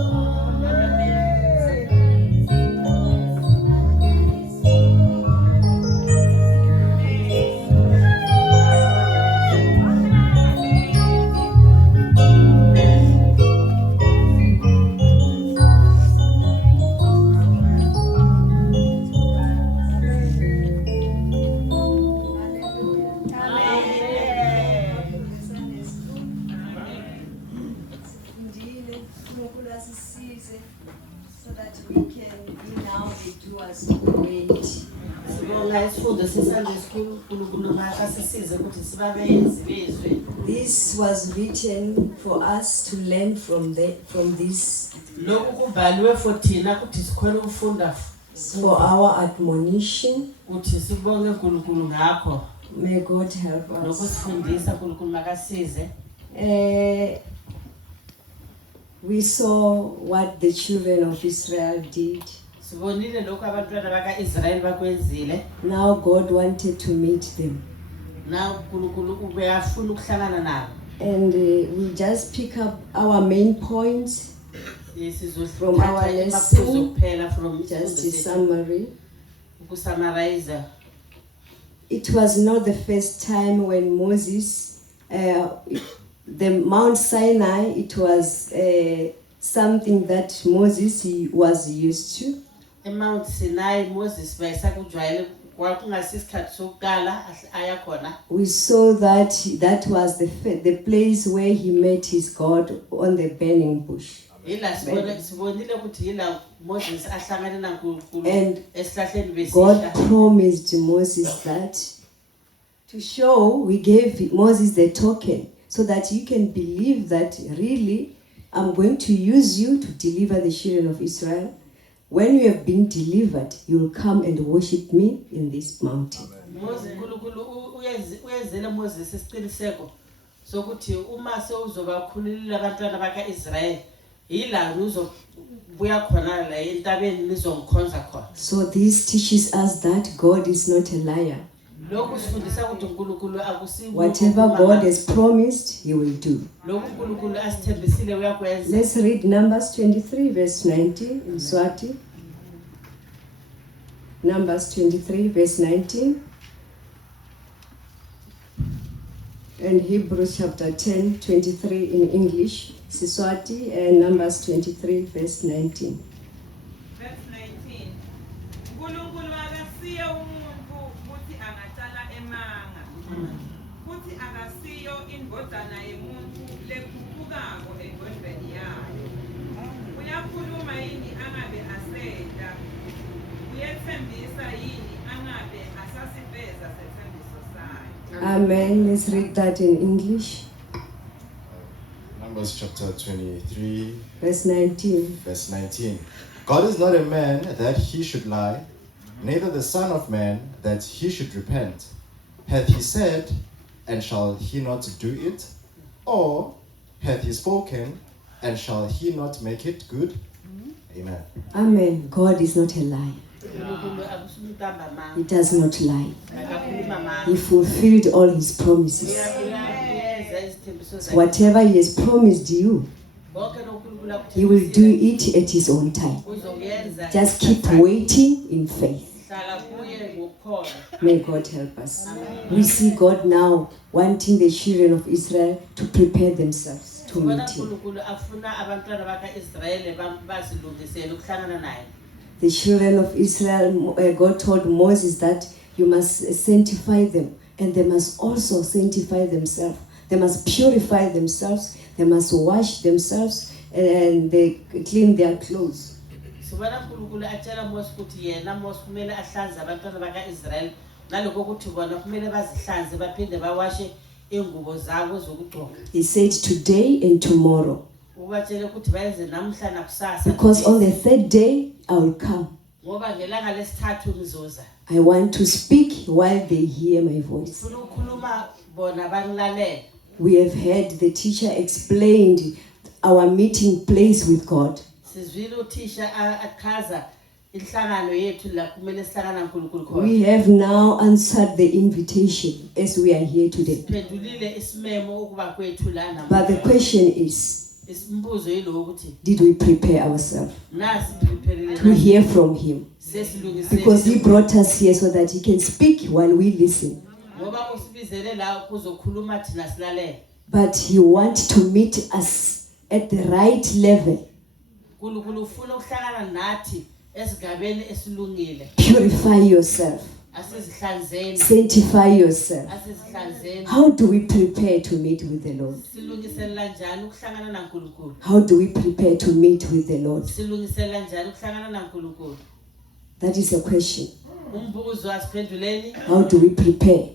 Sifundile uNkulunkulu asisize so that we can be now the doers of the word. Sibonga isifundo se-Sunday school uNkulunkulu makasisize ukuthi sibabenzi bezwe. This was written for us to learn from this. Lokhu kubhaliwe for thina ukuthi sikhona ukufunda For our admonition. ukuthi sibonge uNkulunkulu ngakho. May God help us. Nokusifundisa uNkulunkulu makasize. We saw what the children of Israel did. Sibonile lokhu abantwana baka-Israyeli bakwenzile. Now God wanted to meet them. Now uNkulunkulu ubeyafuna ukuhlangana nabo. And we just pick up our main points from our lesson, just a summary. It was not the first time when Moses, the Mount Sinai, it was something that Moses he was used to. Mount Sinai, Moses we saw that was the place where he met his God on the burning bush. And God promised Moses that to show, we gave Moses the token so that you can believe that really I'm going to use you to deliver the children of Israel. When you have been delivered, you will come and worship me in this mountain. Moses uNkulunkulu uyenzele Moses isiqiniseko sokuthi uma sewuzobakhululile abantwana baka-Israyeli yila uzobuya khona la entabeni nizongikhonza khona. So this teaches us that God is not a liar. Lokhu sifundisa ukuthi uNkulunkulu Whatever God has promised, He will do. lokhu uNkulunkulu asithembisile uyakwenza. Let's read Numbers 23 verse 19 in Swati. Numbers 23 verse 19. And Hebrews chapter 10, 23 in English. Siswati and Numbers 23 verse 19. Verse 19. uNkulunkulu akasiye umuntu ukuthi angatshala emanga. Futhi akasiyo indodana yemuntu lekhupukako engqondweni yayo. Uyakhuluma yini angabe aseda? Uyethembisa yini angabe asasiveza sethembiso sayo? Amen. Let's read that in English. Numbers chapter 23, Verse 19. verse 19. God is not a man that he should lie, neither the Son of Man that he should repent. Hath he said, and shall he not do it? Or hath he spoken, and shall he not make it good? Amen. Amen. God is not a liar. He does not lie. He fulfilled all His promises. Whatever He has promised you, He will do it at His own time. Just keep waiting in faith. May God help us. We see God now wanting the children of Israel to prepare themselves to meet Him. The children of Israel, God told Moses that you must sanctify them, and they must also sanctify themselves. They must purify themselves, they must wash themselves, and they clean their clothes. Sibona uNkulunkulu atshela Mose ukuthi yena Mose kumele ahlanze abantwana baka-Israyeli naloko ukuthi bona kumele bazihlanze baphinde bawashe ingubo zabo zokugcoka. He said today and tomorrow, Ubatshele ukuthi bayenze namuhla nakusasa. because on the third day I will come. Ngoba ngelanga lesithathu ngizoza. I want to speak while they hear my voice. Ufuna ukukhuluma bona bangilalele. We have heard the teacher explained our meeting place with God. Sizwile uthisha achaza inhlangano yethu la kumele sihlangana uNkulunkulu khona. We have now answered the invitation as we are here today. Siphendulile isimemo ukuba kwethu la namuhla. But the question is, Isimbuzo yilo ukuthi did we prepare ourselves nasi prepare to hear from Him? sesilungisile. Because He brought us here so that He can speak while we listen. Ngoba usibizele la kuzokhuluma thina silalele. But He wants to meet us at the right level. uNkulunkulu ufuna ukuhlangana nathi esigabeni esilungile. Purify yourself. Asizihlanzeni. Sanctify yourself. Asizihlanzeni. How do we prepare to meet with the Lord? Silungiselela njani ukuhlangana naNkulunkulu? How do we prepare to meet with the Lord? Silungiselela njani ukuhlangana naNkulunkulu? That is a question. Umbuzo asiphenduleni. How do we prepare?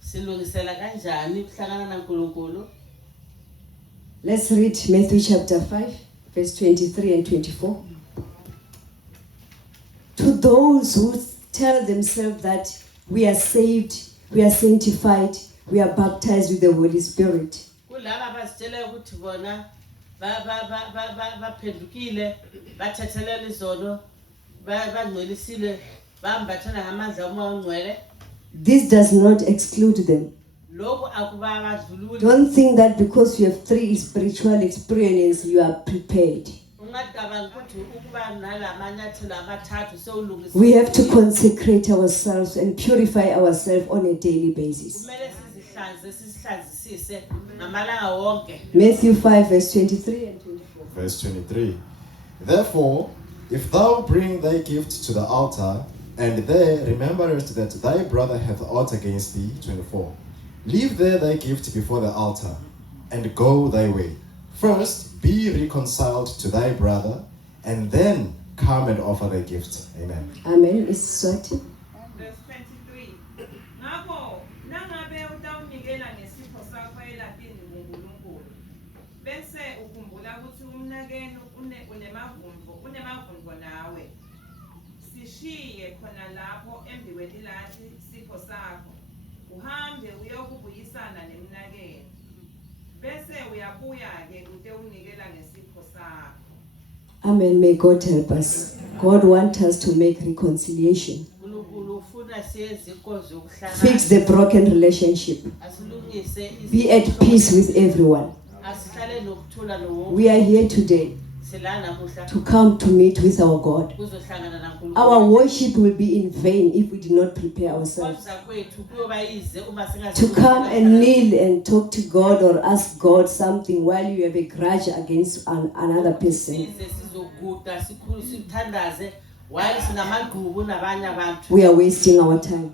Silungisela kanjani ukuhlangana naNkulunkulu? Let's read Matthew chapter 5, verse 23 and 24. To those who tell themselves that we are saved, we are sanctified, we are baptized with the Holy Spirit. Kulaba basitshela ukuthi bona baphendukile bathathelele izono bangcwelisile bambathana ngamandla omoya ongcwele. This does not exclude them. Lokhu akubabadlululi. Don't think that because you have 3 spiritual experiences, you are prepared. Ungacabanga ukuthi ukuba nalamanyathelo amathathu sewulungisile. We have to consecrate ourselves and purify ourselves on a daily basis. Kumele sizihlanze sisihlanzisise ngamalanga wonke. Matthew 5, verse 23 and 24. Verse 23. Therefore, if thou bring thy gift to the altar, and there rememberest that thy brother hath aught against thee, 24. Leave there thy gift before the altar, and go thy way. First, be reconciled to thy brother, and then come and offer thy gift. Amen. Amen. Is Swati? Verse 23. Ngakho sakho eladini nguNkulunkulu. Bese ukhumbula ukuthi umnakeni unemavumbo nawe. Sishiye khona lapho embi kwelilathi sipho sakho. Uhambe uyokubuyisana nemnakeni. Bese uyabuya-ke ude unikela ngesipho sakho. Amen. May God help us. God wants us to make reconciliation. uNkulunkulu ufuna siyenze inkonzo yokuhlangana. Fix the broken relationship. Asilungise Be at peace with everyone. asihlale nokuthula nowonke. We are here today Sila namuhla to come to meet with our God. kuzohlangana naNkulunkulu. Our worship will be in vain if we do not prepare ourselves. Ukwenza kwethu kuyoba yize uma To come and kneel and talk to God or ask God something while you have a grudge against another person. size sizoguda sikhulu sithandaze while sinamagqubu nabanye abantu. We are wasting our time.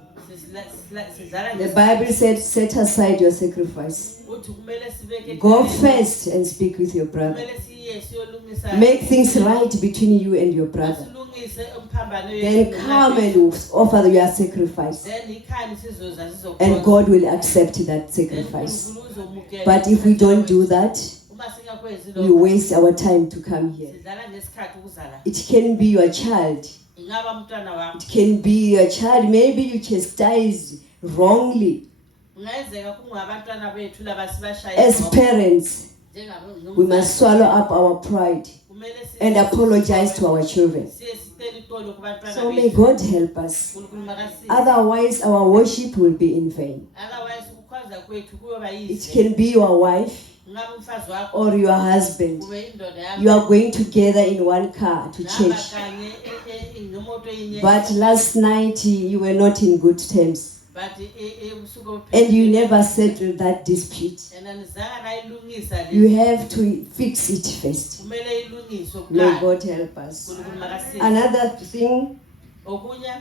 Sidlala The Bible said, set aside your sacrifice. uthi kumele sibeke Go first and speak with your brother. kumele siye siyolungisa Make things right between you and your brother. silungise umphambano Then come and offer your sacrifice. then ikhani sizoza And God will accept that sacrifice. But if we don't do that, uma singakwenzi we waste our time to come here. sidlala ngesikhathi ukuzala. It can be your child. Ingaba umntwana wakho. It can be your child. Maybe you chastised wrongly. Kungenzeka kungabantwana bethu laba sibashaya. As parents, we must swallow up our pride and apologize to our children. So may God help us. Otherwise, our worship will be in vain. Otherwise ukukhonza kwethu kuyoba yize. It can be your wife Ngabe umfazi wakho or your husband. kube indoda yakho. You are going together in one car to church. Kanye ngemoto yinye. But last night you were not in good terms. But usuku And you never settled that dispute. enanizanga nayilungisa le. You have to fix it first. Kumele ilungiswe May kuqala. God help us. uNkulunkulu makasize. Another thing, Okunye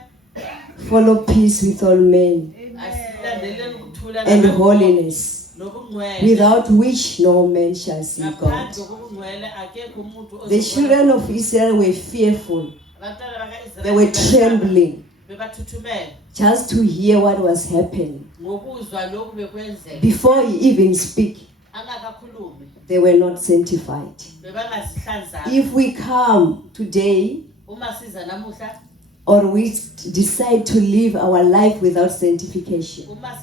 follow peace with all men asilandeleni ukuthula and nabantu holiness, nobungcwele. without which no man shall see God. Ngaphandle kobungcwele akekho umuntu The ozobona. children of Israel were fearful. Abantwana baka-Israyeli They were trembling bebathuthumela just to hear what was happening. ngokuzwa lokhu bekwenzeka. Before he even speak, Angakakhulumi they were not sanctified. bebangazihlanzanga. If we come today Uma siza namuhla or we decide to live our life without sanctification. uma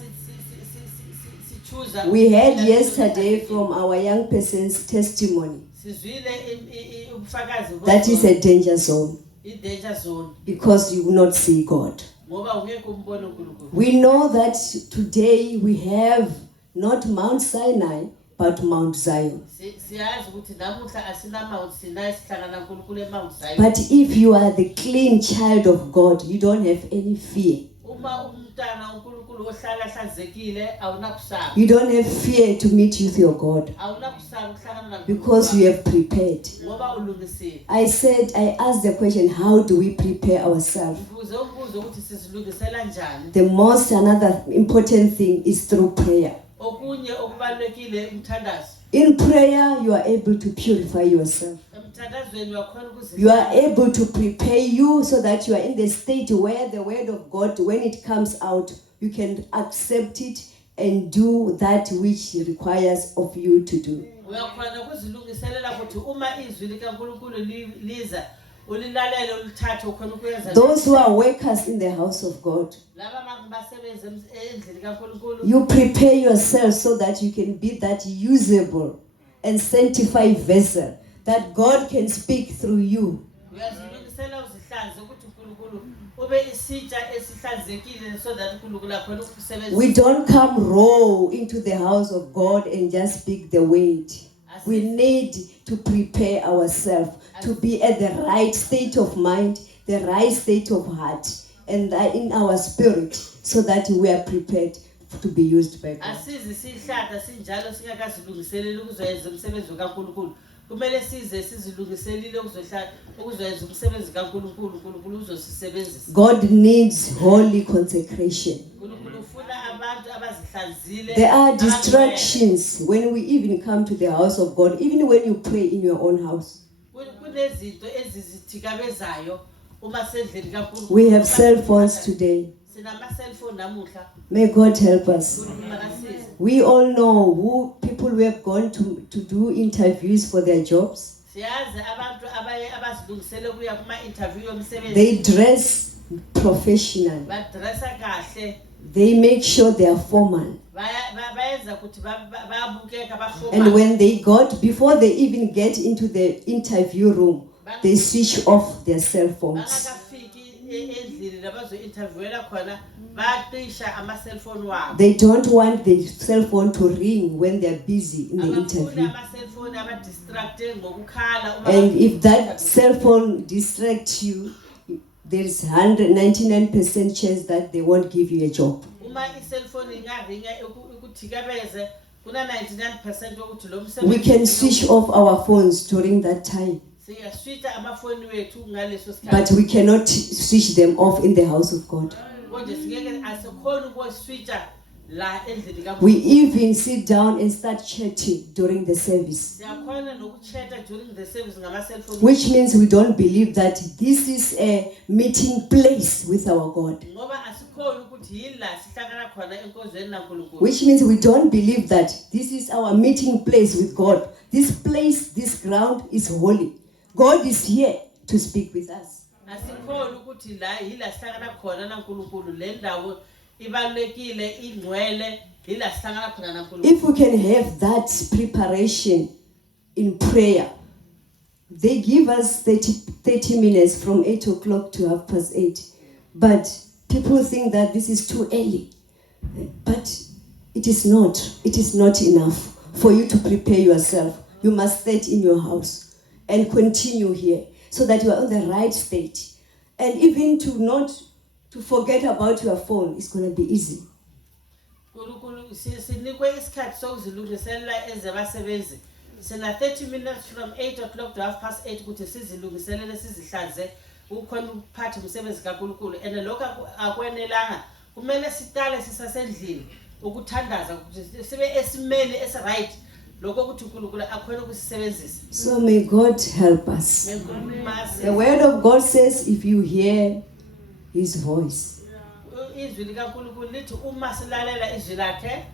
sichuza We heard yesterday from our young person's testimony. sizwile ubufakazi That is a danger zone danger zone because you will not see God. ngoba ungeke umbone uNkulunkulu. We know that today we have not Mount Sinai but Mount Zion. Siyazi ukuthi namuhla asina Mount Sinai sihlangana uNkulunkulu eMount Zion. But if you are the clean child of God, you don't have any fear. Uma umntana uNkulunkulu ohlala hlanzekile awunakusaba. You don't have fear to meet with your God Awunakusaba ukuhlangana naNkulunkulu because you have prepared. ngoba ulungisile. I asked the question, how do we prepare ourselves? Ngibuze umbuzo ukuthi sizilungisela njani. The most another important thing is through prayer. Okunye okubalekile umthandazo. In prayer, you are able to purify yourself. Emthandazweni uyakhona You are able to prepare you so that you are in the state where the word of God, when it comes out, you can accept it and do that which he requires of you to do. Uyakhona ukuzilungiselela ukuthi uma izwi likaNkulunkulu liza ulilalele ulithathe ukhona ukwenza. Those who are workers in the house of God, Laba basebenza endlini kaNkulunkulu. you prepare yourself so that you can be that usable and sanctified vessel that God can speak through you. Uyazilungisela uzihlanze ukuthi uNkulunkulu ube isitsha esihlanzekile so that uNkulunkulu akhona ukusebenza. We don't come raw into the house of God and just speak the word. We need to prepare ourselves to be at the right state of mind, the right state of heart, and in our spirit, so that we are prepared to be used by God. Asizi sihlahla sinjalo singakazilungiseleli ukuzoyenza umsebenzi kaNkulunkulu. Kumele size sizilungiselile ukuzoyenza umsebenzi kaNkulunkulu, uNkulunkulu uzosisebenzisa. God needs holy consecration. uNkulunkulu ufuna abantu abazihlanzile. There are distractions when we even come to the house of God, even when you pray in your own house. Kunezinto ezizithikabezayo uma sendlini kaNkulunkulu. We have cell phones today. sinama-cellphone namuhla. May God help us. uNkulunkulu makasize. We all know who people who have gone to do interviews for their jobs. Siyazi abantu abazilungisele kuya kuma-interview yomsebenzi. They dress professional. Badressa kahle. They make sure they are formal. Bayenza ukuthi bayabukeka bahloma. And when they before they even get into the interview room, they switch off their cell phones. Bangakafiki endlini labazo-interviewela khona bayacisha ama-cellphone wabo. They don't want the cell phone to ring when they're busy in the interview. Ama-cellphone abadistracte ngokukhala uma And if that cell phone distracts you, there is 199% chance that they won't give you a job. Uma i-cellphone ingaringa ukuthikabeze kuna 99% ukuthi lo msebenzi. We can switch off our phones during that time, Siyaswitcha amafoni wethu ngaleso sikhathi. but we cannot switch them off in the house of God. Kodwa singeke asikhona ukuswitcha la endlini kaNkulunkulu. We even sit down and start chatting during the service, Siyakhona nokuchatha during the service ngama-cellphone. which means we don't believe that this is a meeting place with our God. Ngoba asikhona ukuthi yila sihlangana khona enkonzweni naNkulunkulu. Which means we don't believe that this is our meeting place with God. This place, this ground is holy. God is here to speak with us. Asikhona ukuthi la yila sihlangana khona naNkulunkulu le ndawo ibalulekile ingcwele yila sihlangana khona naNkulunkulu. If we can have that preparation in prayer, they give us 30 minutes from 8 o'clock to 8:30. But people think that this is too early. But it is not. It is not enough for you to prepare yourself. You must stay in your house and continue here so that you are on the right state. And even to forget about your phone is going to be easy. uNkulunkulu sinikwe isikhathi sokuzilungiselela ezabasebenzi. Sina 30 minutes from 8 o'clock to 8:30 ukuthi sizilungiselele sizihlanze ukukhona ukuphatha umsebenzi kaNkulunkulu. And lokho akwenelanga. Kumele siqale sisasendlini ukuthandaza ukuthi sibe esimeni esiright lokho ukuthi uNkulunkulu akhona ukusisebenzisa. So may God help us. The word of God says, if you hear his voice, Izwi likaNkulunkulu lithi uma silalela izwi lakhe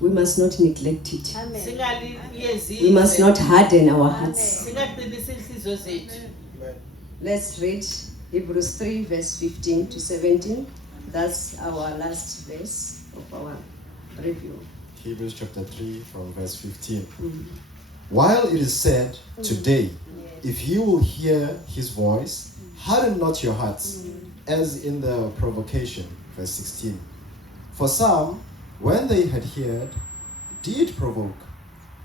we must not neglect it. singaliyezi. We must not harden our hearts. Singaqinisi inhliziyo zethu. Let's read Hebrews 3 verse 15 to 17. That's our last verse of our review. Hebrews chapter 3 from verse 15. While it is said today, if you will hear his voice, harden not your hearts, as in the provocation, verse 16. For some, when they had heard, did provoke.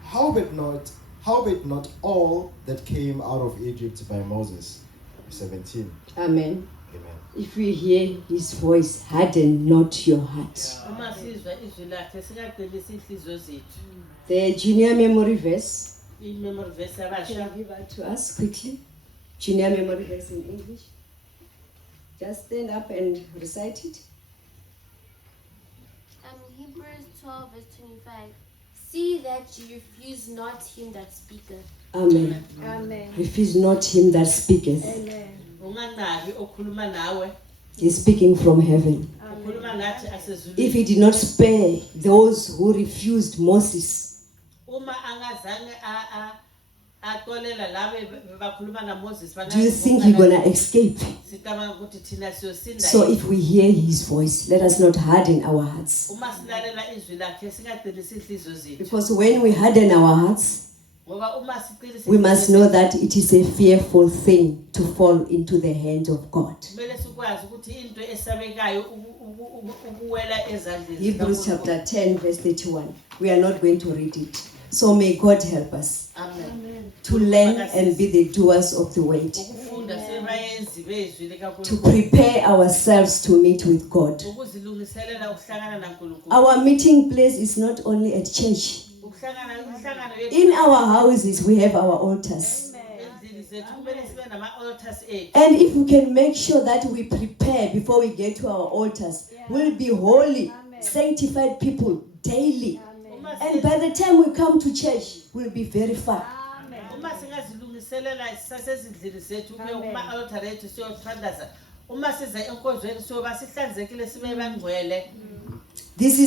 Howbeit not all that came out of Egypt by Moses. 17. Amen. Amen. If we hear his voice, harden not your heart. Uma sizwa izwi lakhe singaqinisi inhliziyo zethu. The junior memory verse. I-memory verse Can yabasha. you give that to us quickly? Junior memory verse in English. Just stand up and recite it. Hebrews 12 verse 25. See that you refuse not him that speaketh. Amen. Amen. Refuse not him that speaketh. Amen. Unganqabi okhuluma nawe. He's speaking from heaven. Ukhuluma nathi asezulwini. If he did not spare those who refused Moses, Uma angazange aqolela labe bakhuluma naMoses do you think you're going to escape? sicabanga ukuthi thina siyosinda. So if we hear his voice, let us not harden our hearts. Uma silalela izwi lakhe singaqinisi inhliziyo zethu. Because when we harden our hearts, Ngoba uma siqinisa we must know that it is a fearful thing to fall into the hands of God. kumele sikwazi ukuthi into esabekayo ukuwela ezandleni Hebrews zikaNkulunkulu. chapter 10 verse 31. We are not going to read it. So may God help us Amen. to learn and be the doers of the word, Ukufunda sebayenzi bezwi to likaNkulunkulu. prepare ourselves to meet with God. Ukuzilungiselela ukuhlangana naNkulunkulu. Our meeting place is not only at church. Umhlangano wethu In our houses, we have our altars. endlini zethu kumele sibe nama-altars ethu. And if we can make sure that we prepare before we get to our altars, we'll be holy, sanctified people daily. And by the time we come to church, we'll be very far. Uma singazilungiselela sisasezindlini zethu kuye kuma-altar ethu siyothandaza uma siza enkonzweni siyoba sihlanzekile sibe bangcwele. This is